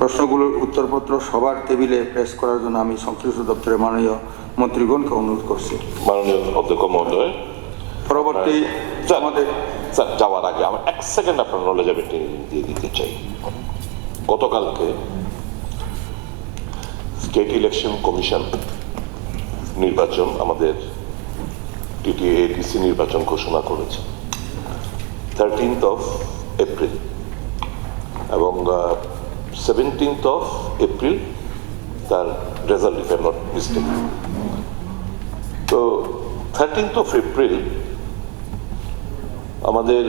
প্রশ্নগুলোর উত্তরপত্র সবার টেবিলে প্রেস করার জন্য আমি সংশ্লিষ্ট দপ্তরের মাননীয় মন্ত্রীগণকে অনুরোধ করছি। মাননীয় অধ্যক্ষ মহোদয়, পরবর্তী আমাদের যাওয়ার আগে আমার 1 সেকেন্ড আপনার নলেজ আমি দিয়ে দিতে চাই। গতকালকে স্টেট ইলেকশন কমিশন নির্বাচন, আমাদের টিটিএডিসি নির্বাচন ঘোষণা করেছে 13th এপ্রিল, এবং 17th এপ্রিল তার result, if I am not mistaken. তো 13th এপ্রিল আমাদের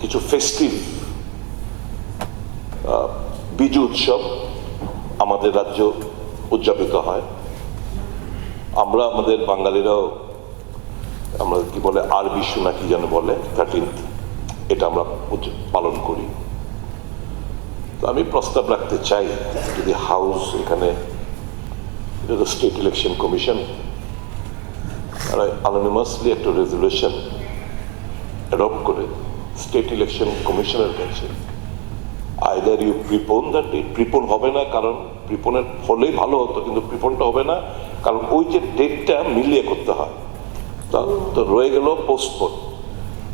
কিছু ফেস্টিভ বিজু উৎসব আমাদের রাজ্য উদযাপিত হয়। আমরা আমাদের বাঙালিরাও, আমরা কি বলে আর বিশু না কি যেন বলে, 13th, এটা আমরা পালন করি। তো আমি প্রস্তাব রাখতে চাই, যদি হাউস এখানে স্টেট ইলেকশন কমিশন অ্যানোনিমাসলি একটা রেজলিউশন অ্যাডপ্ট করে স্টেট ইলেকশন কমিশনের কাছে either you prepone that date, prepone হবে না, কারণ প্রিপোনের হলেই ভালো হতো, কিন্তু প্রিপোনটা হবে না, কারণ ওই যে ডেটটা মিলিয়ে করতে হয়, তো রয়ে গেল পোস্টপোন।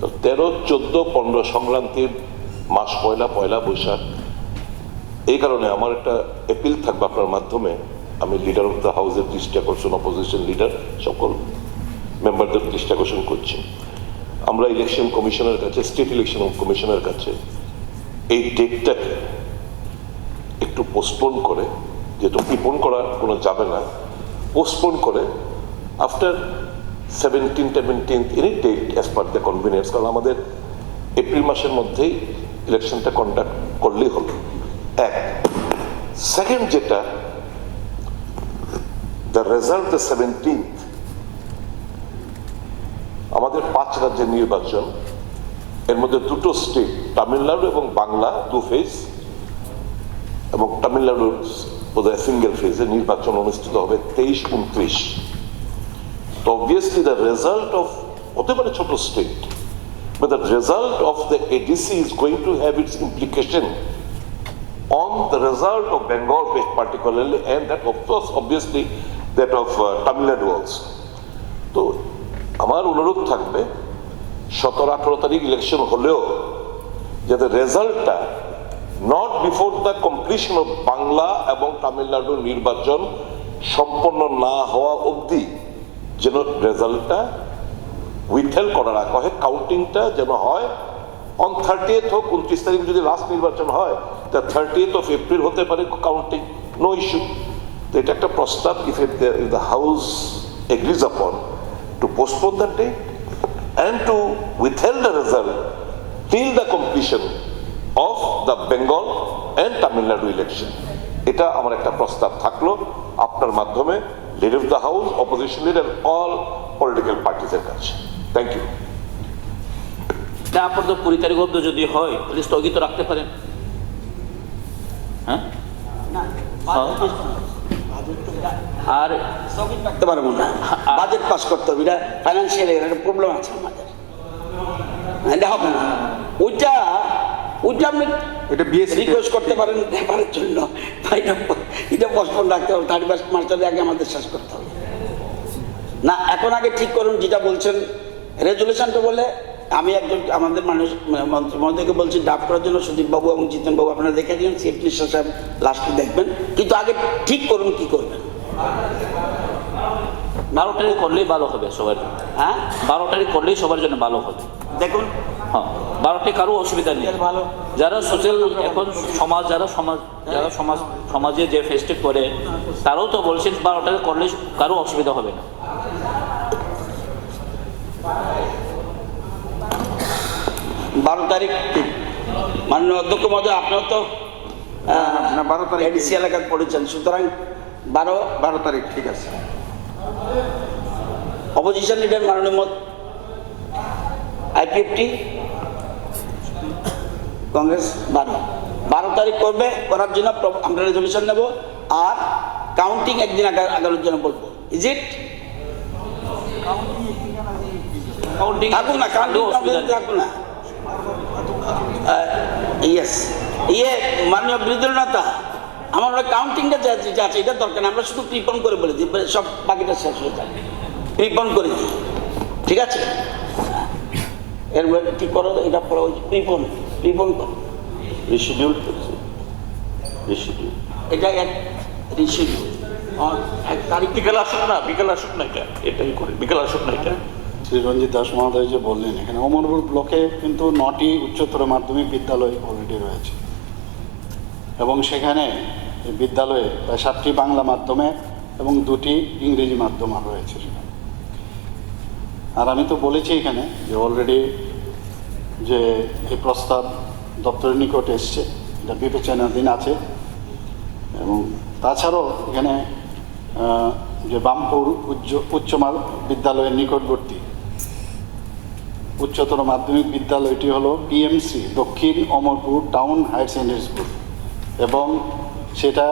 তো 13, 14, 15 সংক্রান্তির মাস, পয়লা বৈশাখ। এই কারণে আমার একটা অ্যাপিল থাকবে আপনার মাধ্যমে, আমি লিডার অফ দ্য হাউসের দৃষ্টি আকর্ষণ, অপোজিশন লিডার সকল মেম্বারদের দৃষ্টি আকর্ষণ করছি, আমরা ইলেকশন কমিশনের কাছে, স্টেট ইলেকশন কমিশনের কাছে এই ডেটটাকে একটু পোস্টপোন করে, যেহেতু প্রিপোন করা কোনো যাবে না, পোস্টপোন করে after 17th any date as per the convenience, কারণ আমাদের এপ্রিল মাসের মধ্যেই ইলেকশনটা কন্ডাক্ট করলেই হলো। এক সেকেন্ড, যেটা দ্য রেজাল্ট দ্য 17th, আমাদের 5 রাজ্যের নির্বাচন, এর মধ্যে 2টো স্টেট, তামিলনাড়ু এবং বাংলা 2 ফেজ, এবং তামিলনাড়ুর বোধহয় সিঙ্গেল ফেজে নির্বাচন অনুষ্ঠিত হবে 23-29। তো অবভিয়াসলি দ্য রেজাল্ট অফ, হতে পারে ছোট state, but the result of the ADC is going to have its implication on the result of Bengal particularly, and that of course obviously that of Tamil Nadu also. তো আমার অনুরোধ থাকবে 17-18 তারিখ election হলেও যাতে রেজাল্টটা not before the completion of Bangla এবং তামিলনাড়ুর নির্বাচন সম্পন্ন না হওয়া অবধি যেন রেজাল্টটা উইথহেল্ড করা রাখা হয়, কাউন্টিংটা যেন হয় অন 30th হোক, 29 তারিখ যদি লাস্ট নির্বাচন হয়, তা 30th এপ্রিল হতে পারে কাউন্টিং, নো ইস্যু। তো এটা একটা প্রস্তাব, if the house agrees upon to postpone the date and to withhold the result till the completion of the Bengal and Tamil Nadu election. এটা আমার একটা প্রস্তাব থাকলো আপনার মাধ্যমে leader of the house, opposition leader, all political পার্টিসের কাছে। Thank you. তারপর তো 20 তারিখ অব্দি যদি হয় তাহলে স্থগিত রাখতে পারেন। হ্যাঁ, আর স্থগিত রাখতে পারবো না, বাজেট পাস করতে হবে, এটা ফাইন্যান্সিয়াল একটা প্রবলেম আছে আমাদের, এটা হবে না। ওইটা আপনি এটা বিএসসি রিকোয়েস্ট করতে পারেন ব্যাপারের জন্য, এটা পোস্টপোন রাখতে হবে, 31 মার্চের আগে আমাদের শেষ করতে হবে না। এখন আগে ঠিক করুন যেটা বলছেন রেজুলেশনটা বলে। আমি একজন আমাদের মানুষ মন্ত্রী মহোদয়কে বলছি ড্রাফট করার জন্য, সুদীপ বাবু এবং জিতেন বাবু আপনারা দেখে দিন, চিফ মিনিস্টার সাহেব লাস্টে দেখবেন, কিন্তু আগে ঠিক করুন কি করবেন। 12 তারিখ করলেই ভালো হবে সবার জন্য। হ্যাঁ, 12 তারিখ করলেই সবার জন্য ভালো হবে। দেখুন, হ্যাঁ, 12 তারিখ কারো অসুবিধা নেই। ভালো যারা সোশ্যাল এখন সমাজে যে ফেস্টিভ করে তারাও তো বলছেন 12 তারিখ করলে কারো অসুবিধা হবে না। 12 তারিখ মাননীয় অধ্যক্ষ মহোদয়, আপনারা তো 12 তারিখ এডিসি এলাকায় পড়েছেন, সুতরাং 12 তারিখ ঠিক আছে। অপোজিশন লিডার মাননীয় মত IPFT কংগ্রেস 12 তারিখ করবে, করার জন্য আমরা রেজলিউশন নেব, আর কাউন্টিং একদিন আগানোর জন্য বলবো। Is it? কাউন্টিং থাকুক না, কাউন্টিং থাকুক না। ইয়েস, মাননীয় বিরোধী নেতা, আমার কাউন্টিংটা যেটা আছে এটা দরকার না, আমরা শুধু প্রিপন করে বলে দিই, সব বাকিটা শেষ হয়ে যাবে, প্রিপন করে দিই, ঠিক আছে? এর কি করো, এটা পরে প্রিপন করো, রিশিডিউল এটা এক রিশিডিউল তারিখ বিকেল আসুক না, এটাই করে বিকেল আসুক না। এটা শ্রী রঞ্জিত দাস মহোদয় যে বললেন, এখানে অমরপুর ব্লকে কিন্তু 9টি উচ্চতর মাধ্যমিক বিদ্যালয় অলরেডি রয়েছে, এবং সেখানে এই বিদ্যালয়ে প্রায় 7টি বাংলা মাধ্যমে এবং 2টি ইংরেজি মাধ্যম রয়েছে সেখানে। আর আমি তো বলেছি এখানে যে অলরেডি যে এই প্রস্তাব দপ্তরের নিকট এসছে, এটা বিবেচনাধীন আছে, এবং তাছাড়াও এখানে যে বামপুর উচ্চ বিদ্যালয়ের নিকটবর্তী উচ্চতর মাধ্যমিক বিদ্যালয়টি হলো PMC Dakshin Amarpur town higher secondary school, এবং সেটা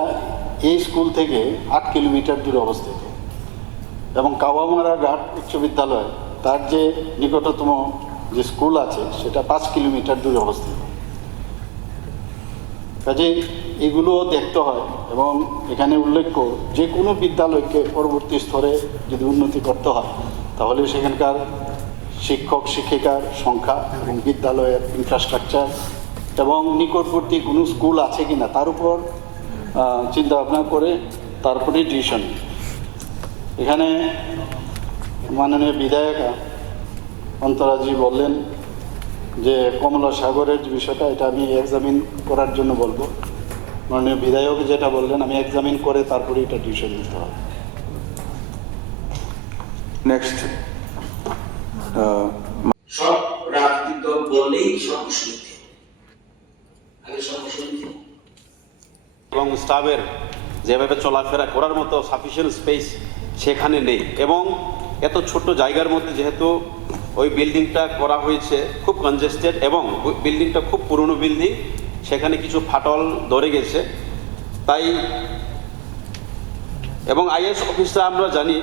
এই স্কুল থেকে 8 কিলোমিটার দূরে অবস্থিত, এবং কাওয়ামারা ঘাট উচ্চ বিদ্যালয় তার যে নিকটতম যে স্কুল আছে সেটা 5 কিলোমিটার দূরে অবস্থিত। কাজেই এগুলোও দেখতে হয়, এবং এখানে উল্লেখ্য যে কোনো বিদ্যালয়কে পরবর্তী স্তরে যদি উন্নতি করতে হয় তাহলে সেখানকার শিক্ষক শিক্ষিকার সংখ্যা এবং বিদ্যালয়ের ইনফ্রাস্ট্রাকচার এবং নিকটবর্তী কোনো স্কুল আছে কিনা তার উপর চিন্তা ভাবনা করে তারপরে ডিসিশন। এখানে মাননীয় বিধায়িকা অন্তরাজি বললেন যে কমলা সাগরের যে বিষয়টা, এটা আমি এক্সামিন করার জন্য বলবো। মাননীয় বিধায়ক যেটা বললেন আমি এক্সামিন করে তারপরে এটা ডিসিশন নিতে হবে। নেক্সট, সব রাজনৈতিক দল বললেই সর্বসম্মতি, আগে সর্বসম্মতি এবং স্টাফের যেভাবে চলাফেরা করার মতো সাফিসিয়েন্ট স্পেস সেখানে নেই, এবং এত ছোট জায়গার মধ্যে যেহেতু ওই বিল্ডিংটা করা হয়েছে খুব কনজেস্টেড, এবং বিল্ডিংটা খুব পুরনো বিল্ডিং, সেখানে কিছু ফাটল ধরে গেছে, তাই এবং IAS অফিসটা আমরা জানি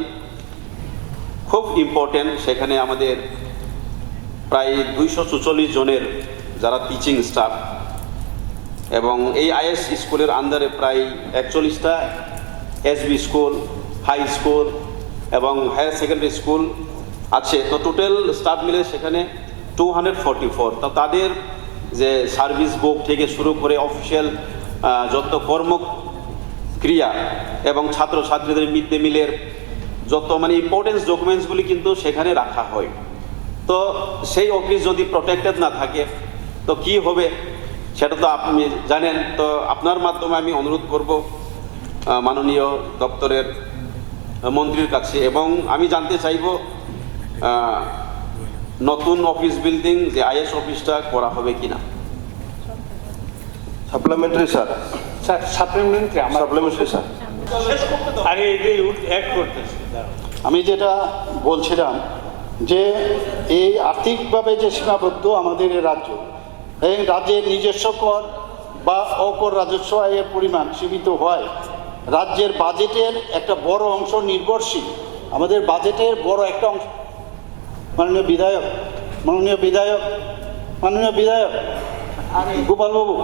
খুব ইম্পর্টেন্ট, সেখানে আমাদের প্রায় 244 জনের যারা টিচিং স্টাফ, এবং এই IAS স্কুলের আন্ডারে প্রায় 41টা SB স্কুল, হাই স্কুল এবং হায়ার সেকেন্ডারি স্কুল আছে। তো টোটাল স্টাফ মিলে সেখানে 244। তো তাদের যে সার্ভিস বুক থেকে শুরু করে অফিসিয়াল যত কর্মক্রিয়া এবং ছাত্রছাত্রীদের মিড ডে মিলের যত ইম্পর্টেন্স ডকুমেন্টসগুলি কিন্তু সেখানে রাখা হয়। তো সেই অফিস যদি প্রোটেক্টেড না থাকে তো কি হবে সেটা তো আপনি জানেন। তো আপনার মাধ্যমে আমি অনুরোধ করব মাননীয় দপ্তরের মন্ত্রীর কাছে, এবং আমি জানতে চাইব নতুন অফিস বিল্ডিং যে IAS অফিসটা করা হবে কিনা। সাপ্লিমেন্টারি স্যার, সাপ্লিমেন্টারি স্যার, আমি যেটা বলছিলাম যে এই আর্থিকভাবে যে সীমাবদ্ধ আমাদের এই রাজ্য, এই রাজ্যের নিজস্ব কর বা অকর রাজস্ব আয়ের পরিমাণ সীমিত হয়, রাজ্যের বাজেটের একটা বড় অংশ নির্ভরশীল, আমাদের বাজেটের বড় একটা অংশ। মাননীয় বিধায়ক, মাননীয় বিধায়ক, মাননীয় বিধায়ক গোপালবাবু,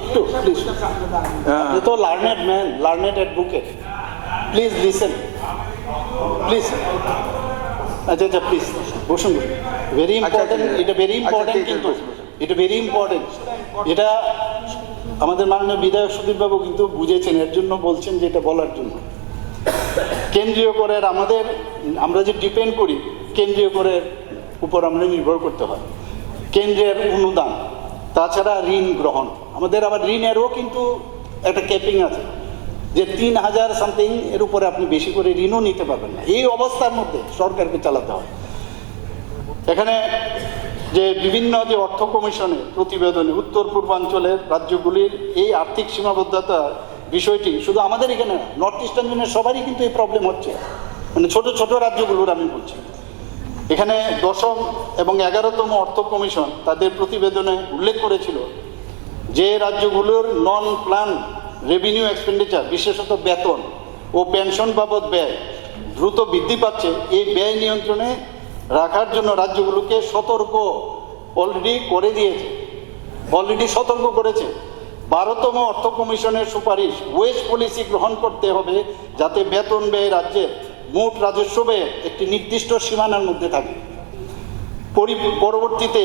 একটু প্লিজ, আপনি তো learned man, learned advocate, please listen, please. আচ্ছা আচ্ছা, প্লিজ বসুন। ভেরি ইম্পর্টেন্ট, এটা ভেরি ইম্পর্টেন্ট, কিন্তু এটা ভেরি ইম্পর্টেন্ট। এটা আমাদের মাননীয় বিধায়ক সুদীপবাবু কিন্তু বুঝেছেন, এর জন্য বলছেন যে এটা বলার জন্য। কেন্দ্রীয় করের আমরা যে ডিপেন্ড করি, কেন্দ্রীয় করের উপর আমরা নির্ভর করতে হয়, কেন্দ্রের অনুদান, তাছাড়া ঋণ গ্রহণ। আমাদের আবার ঋণেরও কিন্তু একটা ক্যাপিং আছে, যে 3000 সামথিং এর উপরে আপনি বেশি করে ঋণও নিতে পারবেন না। এই অবস্থার মধ্যে সরকারকে চালাতে হয়। এখানে যে বিভিন্ন যে অর্থ কমিশনের প্রতিবেদনে উত্তর পূর্বাঞ্চলের রাজ্যগুলির এই আর্থিক সীমাবদ্ধতার বিষয়টি শুধু আমাদের এখানে না, নর্থ ইস্টার্ন ইউনিয়নের সবারই কিন্তু এই প্রবলেম হচ্ছে, মানে ছোট ছোট রাজ্যগুলোর আমি বলছি। এখানে 10ম এবং 11তম অর্থ কমিশন তাদের প্রতিবেদনে উল্লেখ করেছিল যে রাজ্যগুলোর নন প্ল্যান রেভিনিউ এক্সপেন্ডিচার, বিশেষত বেতন ও পেনশন বাবদ ব্যয় দ্রুত বৃদ্ধি পাচ্ছে, এই ব্যয় নিয়ন্ত্রণে রাখার জন্য রাজ্যগুলোকে সতর্ক অলরেডি সতর্ক করেছে। 12তম অর্থ কমিশনের সুপারিশ, ওয়েজ পলিসি গ্রহণ করতে হবে যাতে বেতন ব্যয় রাজ্যের মোট রাজস্ব ব্যয়ের একটি নির্দিষ্ট সীমানার মধ্যে থাকে। পরবর্তীতে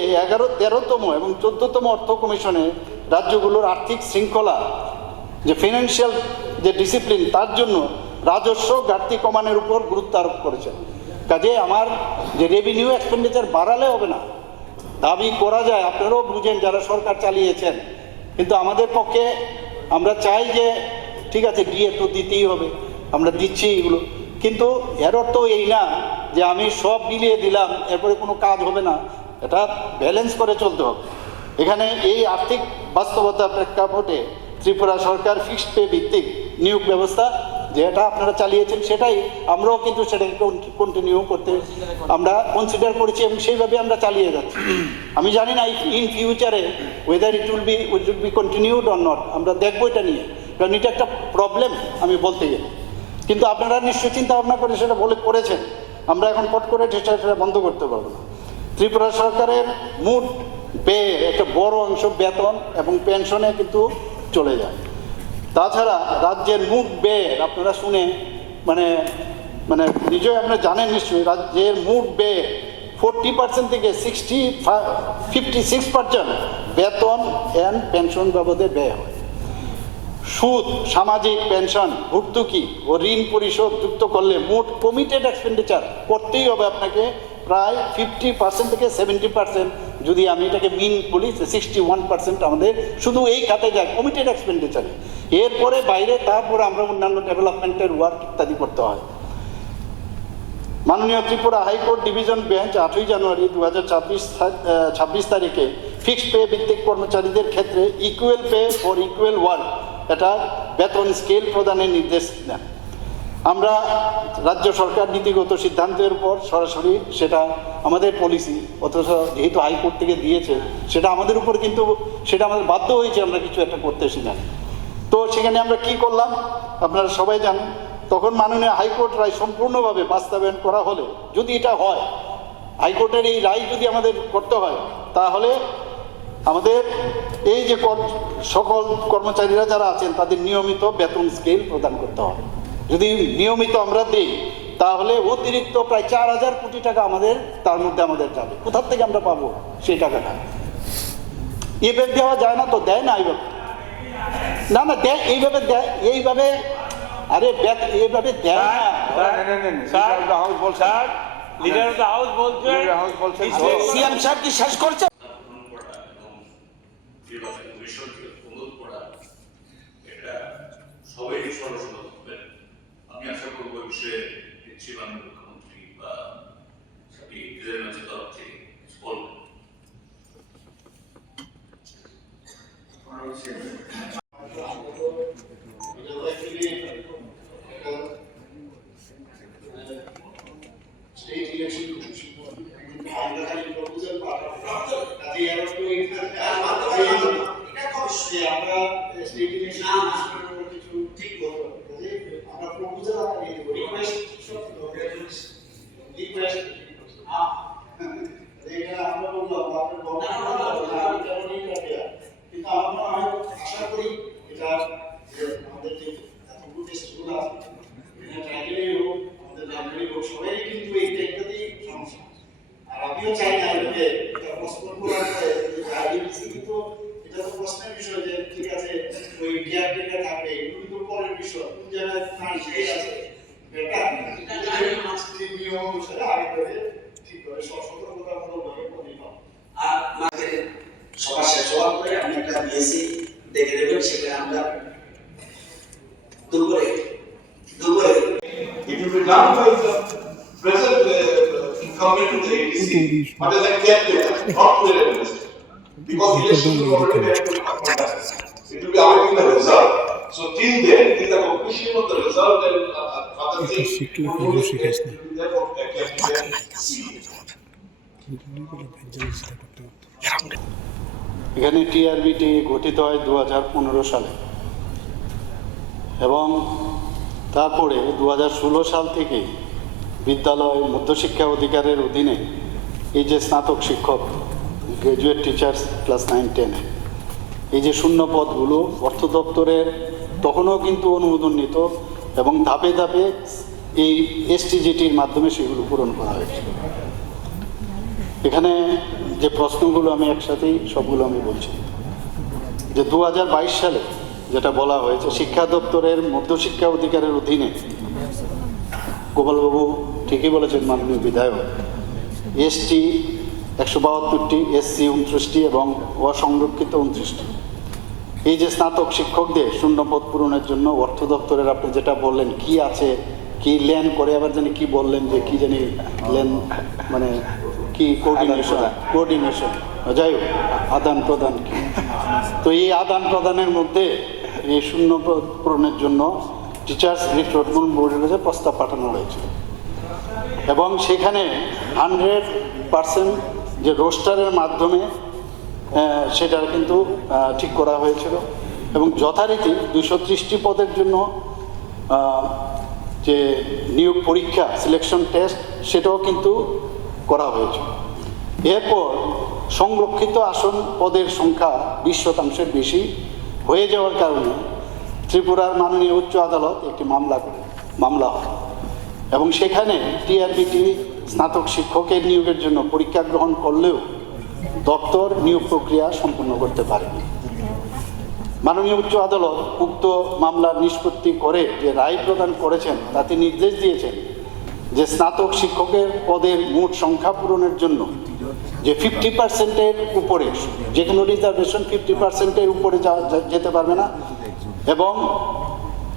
13তম এবং 14তম অর্থ কমিশনে রাজ্যগুলোর আর্থিক শৃঙ্খলা, যে ফিনান্সিয়াল যে ডিসিপ্লিন, তার জন্য রাজস্ব ঘাটতি কমানোর উপর গুরুত্ব আরোপ করেছেন। কাজে আমার যে রেভিনিউ এক্সপেন্ডিচার বাড়ালে হবে না, দাবি করা যায়, আপনারাও বুঝেন যারা সরকার চালিয়েছেন, কিন্তু আমাদের পক্ষে আমরা চাই যে ঠিক আছে, দিয়ে তো দিতেই হবে, আমরা দিচ্ছি এগুলো, কিন্তু এর অর্থ এই না যে আমি সব বিলিয়ে দিলাম এরপরে কোনো কাজ হবে না। এটা ব্যালেন্স করে চলতে হবে। এখানে এই আর্থিক বাস্তবতার প্রেক্ষাপটে ত্রিপুরা সরকার ফিক্সড পে ভিত্তিক নিয়োগ ব্যবস্থা যেটা আপনারা চালিয়েছেন, সেটাই আমরাও কিন্তু সেটাকে কন্টিনিউ করতে আমরা কনসিডার করেছি এবং সেইভাবে আমরা চালিয়ে যাচ্ছি। আমি জানি না ইন ফিউচারে weather it will be continued or not, আমরা দেখবো এটা নিয়ে, কারণ এটা একটা প্রবলেম আমি বলতে গেলে। কিন্তু আপনারা নিশ্চয়ই চিন্তা ভাবনা করে সেটা করেছেন, আমরা এখন পট করে সেটা বন্ধ করতে পারবো না। ত্রিপুরা সরকারের মোট ব্যয়ের একটা বড় অংশ বেতন এবং পেনশনে কিন্তু চলে যায়। তাছাড়া রাজ্যের মোট ব্যয়ের আপনারা শুনে মানে নিজেই আপনারা জানেন নিশ্চয়ই, রাজ্যের মোট ব্যয়ের 40% থেকে 56% বেতন অ্যান্ড পেনশন বাবদে ব্যয় হয়। সুদ, সামাজিক পেনশন, ভর্তুকি ও ঋণ পরিশোধ যুক্ত করলে মোট কমিটেড এক্সপেন্ডিচার করতেই হবে আপনাকে প্রায় 50% থেকে 70%, যদি আমি এটাকে মিন বলি 61% আমাদের শুধু এই খাতে যায় কমিটেড এক্সপেন্ডিচারে। এরপরে বাইরে তারপরে আমরা অন্যান্য ডেভেলপমেন্টের ওয়ার্ক ইত্যাদি করতে হয়। মাননীয় ত্রিপুরা হাইকোর্ট ডিভিশন বেঞ্চ 8ই জানুয়ারি 2026 তারিখে ফিক্সড পে ভিত্তিক কর্মচারীদের ক্ষেত্রে equal pay for equal work এটা বেতন স্কেল প্রদানের নির্দেশ দেন। আমরা রাজ্য সরকার নীতিগত সিদ্ধান্তের উপর সরাসরি সেটা আমাদের পলিসি, অথচ যেহেতু হাইকোর্ট থেকে দিয়েছে সেটা আমাদের উপর, কিন্তু সেটা আমাদের বাধ্য হয়েছে আমরা কিছু একটা করতে সেখানে। তো সেখানে আমরা কি করলাম আপনারা সবাই জানেন। তখন মাননীয় হাইকোর্ট রায় সম্পূর্ণভাবে বাস্তবায়ন করা হলে, যদি এটা হয়, হাইকোর্টের এই রায় যদি আমাদের করতে হয়, তাহলে আমাদের এই যে সকল কর্মচারীরা যারা আছেন তাদের নিয়মিত বেতন স্কেল প্রদান করতে হবে। যদি নিয়মিত আমরা দিই তাহলে অতিরিক্ত প্রায় 4000 কোটি টাকা আমাদের তার মধ্যে আমাদের যাবে। কোথার থেকে আমরা পাবো সেই টাকাটা? এইভাবে দেওয়া যায় না, তো দেয় না এইভাবে, না দেয় এইভাবে, দেয় এইভাবে, আরে এইভাবে দেয় না। সিএম সাহেব কি শেষ করছে? সবাই সরাসরি করবেন। আমি আশা করবো বিষয়ে মাননীয় মুখ্যমন্ত্রী বা তরফ থেকে বলবেন। স্টেট ইলেকশন কমিশন আমরা স্টেট ইলেকশন কিছু ঠিক করবো, আমরা প্রপোজাল আকারে দেব, রিকোয়েস্ট সব রিকোয়েস্ট এটা আমরা বললাম আপনার কিন্তু আমরা আশা করি এটা আমাদের যে এতগুলো স্কুল আছে ট্রাইবেলি হোক আমাদের লাইব্রেরি হোক সবাই কিন্তু এই টেকটাতেই সমস্যা। আর আমিও চাই না যে এটা প্রশ্ন করার আইডিবিসি কিন্তু এটা তো প্রশ্নের বিষয় যে ঠিক আছে ওই ডিআরডিটা থাকবে এগুলো কিন্তু পরের বিষয় কোন জায়গায় ফান্ড শেষ আছে এটা নিয়ম অনুসারে আগে করে ঠিক করে সব সতর্কতামূলকভাবে করে দাও। আর মাঝে সবার শেষ হওয়ার পরে আপনি একটা বিএসসি দেখে দেবেন, সেটা আমরা দুপুরে It will be done by the present incumbent to the ADC, but as a caretaker, not to the administrator. Because election is already there to it will be awaiting the result. So till then, till the completion of the result and other things, it will be there for a caretaker. এখানে TRBT গঠিত হয় 2015 সালে এবং তারপরে 2016 সাল থেকে বিদ্যালয় মধ্যশিক্ষা অধিকারের অধীনে এই যে স্নাতক শিক্ষক গ্র্যাজুয়েট টিচার্স ক্লাস 9-10 এই যে শূন্য পদগুলো অর্থ দপ্তরের তখনও কিন্তু অনুমোদন নিত এবং ধাপে ধাপে এই এসটিজিটির মাধ্যমে সেগুলো পূরণ করা হয়েছিল। এখানে যে প্রশ্নগুলো আমি একসাথেই সবগুলো আমি বলছি যে 2022 সালে যেটা বলা হয়েছে শিক্ষা দপ্তরের মধ্যশিক্ষা অধিকারের অধীনে গোপালবাবু ঠিকই বলেছেন মাননীয় বিধায়ক, এসটি 172টি, এসসি 29টি এবং অসংরক্ষিত 29টি। এই যে স্নাতক শিক্ষকদের শূন্যপদ পূরণের জন্য অর্থ দপ্তরের আপনি যেটা বললেন কি আছে কি লেন করে আবার জানি কি বললেন যে কি জানি লেন মানে কি কোঅর্ডিনেশন যাই হোক আদান প্রদান কি, তো এই আদান প্রদানের মধ্যে এই শূন্য পূরণের জন্য টিচার্স রিক্রুটমেন্ট বোর্ডের কাছে প্রস্তাব পাঠানো হয়েছিল এবং সেখানে 100% যে রোস্টারের মাধ্যমে সেটার কিন্তু ঠিক করা হয়েছিল এবং যথারীতি 230টি পদের জন্য যে নিয়োগ পরীক্ষা সিলেকশন টেস্ট সেটাও কিন্তু করা হয়েছিল। এরপর সংরক্ষিত আসন পদের সংখ্যা 20% বেশি হয়ে যাওয়ার কারণে ত্রিপুরার মাননীয় উচ্চ আদালত একটি মামলা হয় এবং সেখানে টিআরবিটি স্নাতক শিক্ষকের নিয়োগের জন্য পরীক্ষা গ্রহণ করলেও দপ্তর নিয়োগ প্রক্রিয়া সম্পূর্ণ করতে পারেনি। মাননীয় উচ্চ আদালত উক্ত মামলার নিষ্পত্তি করে যে রায় প্রদান করেছেন তাতে নির্দেশ দিয়েছেন যে স্নাতক শিক্ষকের পদের মোট সংখ্যা পূরণের জন্য যে 50%-এর উপরে যে কোনো রিজার্ভেশন 50%-এর উপরে যেতে পারবে না এবং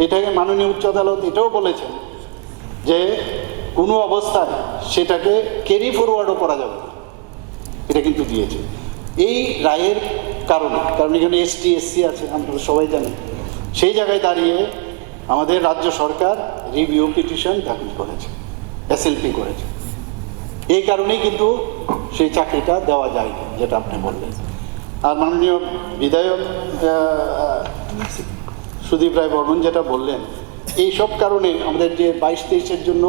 এটাকে মাননীয় উচ্চ আদালত এটাও বলেছেন যে কোনো অবস্থায় সেটাকে ক্যারি ফরওয়ার্ডও করা যাবে না, এটা কিন্তু দিয়েছে এই রায়ের কারণ এখানে এসটি এসসি আছে আমরা সবাই জানি। সেই জায়গায় দাঁড়িয়ে আমাদের রাজ্য সরকার রিভিউ পিটিশন দাখিল করেছে, এসএলপি করেছে, এই কারণেই কিন্তু সেই চাকরিটা দেওয়া যায়নি যেটা আপনি বললেন। আর মাননীয় বিধায়ক সুদীপ রায় বর্মন যেটা বললেন এই সব কারণে আমাদের যে 22-23-এর জন্য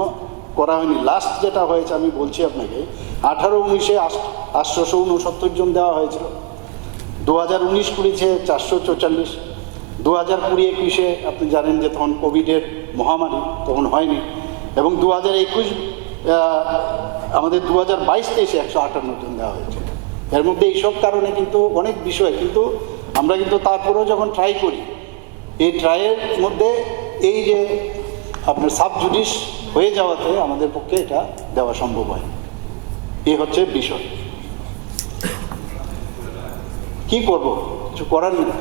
করা হয়নি, লাস্ট যেটা হয়েছে আমি বলছি আপনাকে 18-19-এ 869 জন দেওয়া হয়েছিল, 2019-20-এ 444, 2020-21-এ আপনি জানেন যে তখন কোভিডের মহামারী তখন হয়নি এবং 2021 আমাদের 2022-23-এ 158 জন দেওয়া হয়েছে। এর মধ্যে এইসব কারণে কিন্তু অনেক বিষয় কিন্তু আমরা কিন্তু তারপরেও যখন ট্রাই করি এই ট্রাইয়ের মধ্যে এই যে আপনার সাব জুডিস হয়ে যাওয়াতে আমাদের পক্ষে এটা দেওয়া সম্ভব হয়, এই হচ্ছে বিষয়। কি করব, কিছু করার নেই।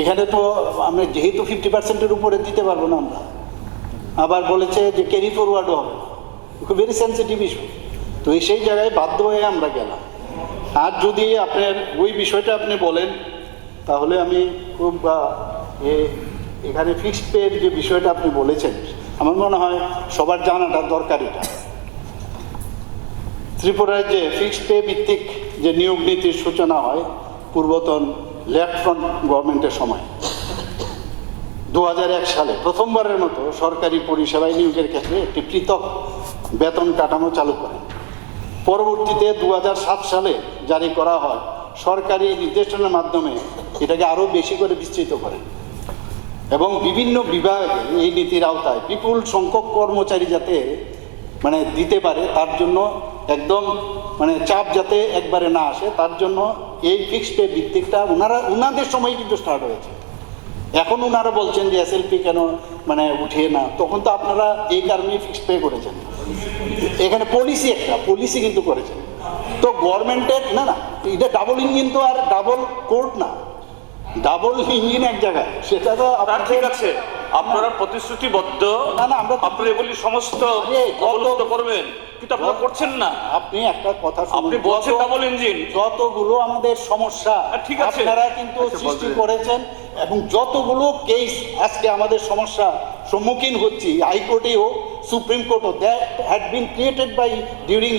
এখানে তো আমরা যেহেতু 50%-এর উপরে দিতে পারবো না, আমরা আবার বলেছে যে ক্যারি ফরওয়ার্ডও হবে, খুব ভেরি সেন্সিটিভ ইস্যু, তো সেই জায়গায় বাধ্য হয়ে আমরা গেলাম। আর যদি আপনার ওই বিষয়টা আপনি বলেন তাহলে আমি খুব এখানে ফিক্সড পের যে বিষয়টা আপনি বলেছেন আমার মনে হয় সবার জানাটা দরকার। এটা ত্রিপুরায় যে ফিক্সড পে ভিত্তিক যে নিয়োগ নীতির সূচনা হয় পূর্বতন লেফট ফ্রন্ট গভর্নমেন্টের সময় 2001 সালে প্রথমবারের মতো সরকারি পরিষেবায় নিয়োগের ক্ষেত্রে একটি পৃথক বেতন কাঠামো চালু করেন। পরবর্তীতে 2007 সালে জারি করা হয় সরকারি নির্দেশনার মাধ্যমে এটাকে আরও বেশি করে বিস্তৃত করেন এবং বিভিন্ন বিভাগে এই নীতির আওতায় বিপুল সংখ্যক কর্মচারী যাতে মানে দিতে পারে তার জন্য একদম মানে চাপ যাতে একবারে না আসে তার জন্য এই ফিক্সড পে ভিত্তিকটা ওনাদের সময় কিন্তু স্টার্ট হয়েছে। এখন ওনারা বলছেন যে এসএলপি কেন মানে উঠিয়ে না, তখন তো আপনারা এই কারণেই ফিক্সড পে করেছেন। এখানে পলিসি কিন্তু করেছেন। তো গভর্নমেন্টের না এটা ডাবল ইঞ্জিন তো আর ডাবল কোর্ট না, ডাবল ইঞ্জিন এক জায়গায়, সেটা তো ঠিক আছে। আপনারা প্রতিশ্রুতিবদ্ধ, আপনারা এগুলি সমস্ত অবলুপ্ত করবেন, কিন্তু আপনারা করছেন না। আপনি একটা কথা আপনি বলছেন ডাবল ইঞ্জিন। যতগুলো আমাদের সমস্যা ঠিক আছে আপনারা কিন্তু সৃষ্টি করেছেন এবং যতগুলো কেস আজকে আমাদের সমস্যা সম্মুখীন হচ্ছি হাইকোর্টে হোক সুপ্রিম কোর্ট হোক, that had been created by during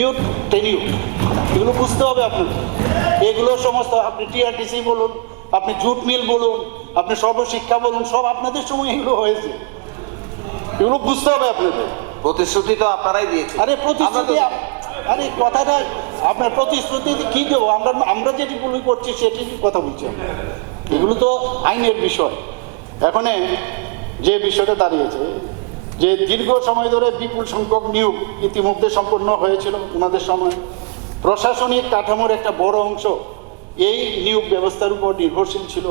your tenure. এগুলো বুঝতে হবে আপনাদের। এগুলো সমস্ত আপনি টিআরটিসি বলুন, আপনি জুট মিল বলুন, আপনি সর্বশিক্ষা বলুন, সব আপনাদের সময় এগুলো হয়েছে। এগুলো বুঝতে হবে আপনাদের। প্রতিশ্রুতি তো আপনারাই দিয়েছেন। আরে প্রতিশ্রুতি, আরে কথাটা আপনার প্রতিশ্রুতি কি দেবো? আমরা যেটিগুলো করছি সেটির কথা বলছি আমরা। এগুলো তো আইনের বিষয়। এখন যে বিষয়টা দাঁড়িয়েছে যে দীর্ঘ সময় ধরে বিপুল সংখ্যক নিয়োগ ইতিমধ্যে সম্পন্ন হয়েছিল ওনাদের সময়। প্রশাসনিক কাঠামোর একটা বড় অংশ এই নিয়োগ ব্যবস্থার উপর নির্ভরশীল ছিল।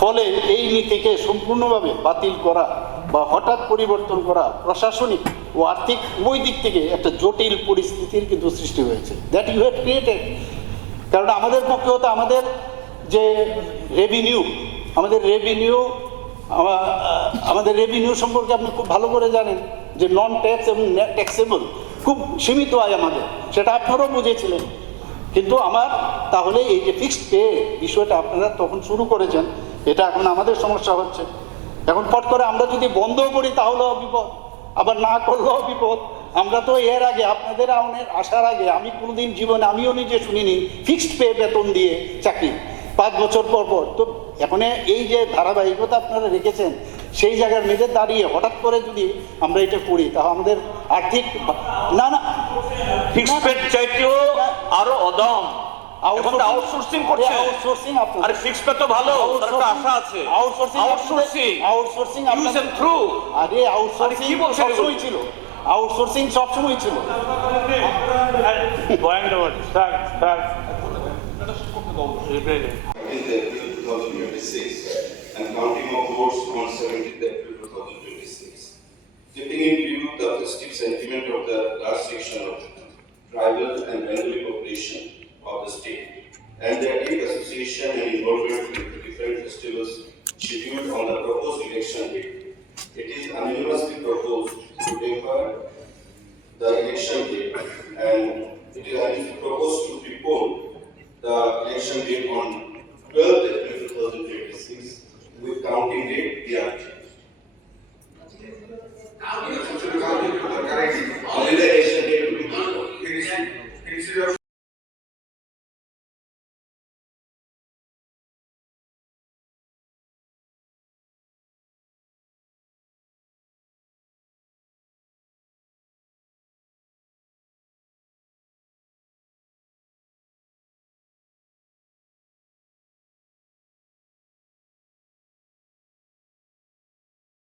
ফলে এই নীতিকে সম্পূর্ণভাবে বাতিল করা বা হঠাৎ পরিবর্তন করা প্রশাসনিক ও আর্থিক উভয় দিক থেকে একটা জটিল পরিস্থিতির কিন্তু সৃষ্টি হয়েছে। That you have created. কারণ আমাদের পক্ষেও তো আমাদের যে আমাদের রেভিনিউ সম্পর্কে আপনি খুব ভালো করে জানেন যে নন ট্যাক্স এবং ট্যাক্সেবল খুব সীমিত আয় আমাদের, সেটা আপনারাও বুঝেছিলেন। কিন্তু তাহলে এই যে ফিক্সড পে বিষয়টা আপনারা তখন শুরু করেছেন, এটা এখন আমাদের সমস্যা হচ্ছে। এখন পট করে আমরা যদি বন্ধ করি তাহলেও বিপদ, আবার না করলেও বিপদ। আমরা তো এর আগে আপনাদের আসার আগে আমি কোনোদিন জীবনে আমিও নিজে শুনিনি ফিক্সড পে বেতন দিয়ে চাকরি 5 বছর পর পর। তো এখন এই যে ধারাবাহিকতা আপনারা রেখেছেন সেই জায়গার মেয়েদের দাঁড়িয়ে হঠাৎ করে যদি আমরা এটা করি তাহলে আমাদের আর্থিক না ফিক্সড পে চাইতেও আরো অদম আউটসোর্সিং করছে। আউটসোর্সিং আপনাদের আরে ফিক্সড পে তো ভালো, তার একটা আশা আছে। Outsourcing use end through. আরে আউটসোর্সিং সবসময় ছিল, আউটসোর্সিং সবসময় ছিল। And counting of votes on 17th April 2026. Keeping in view the festive sentiment of the large section of tribal and Bengali population of the state, and their deep association and involvement with the different festivals scheduled on the proposed election date, it is unanimously proposed to defer the election date, and it is proposed to prepone the election date on 12th April 2026 with counting date hereafter.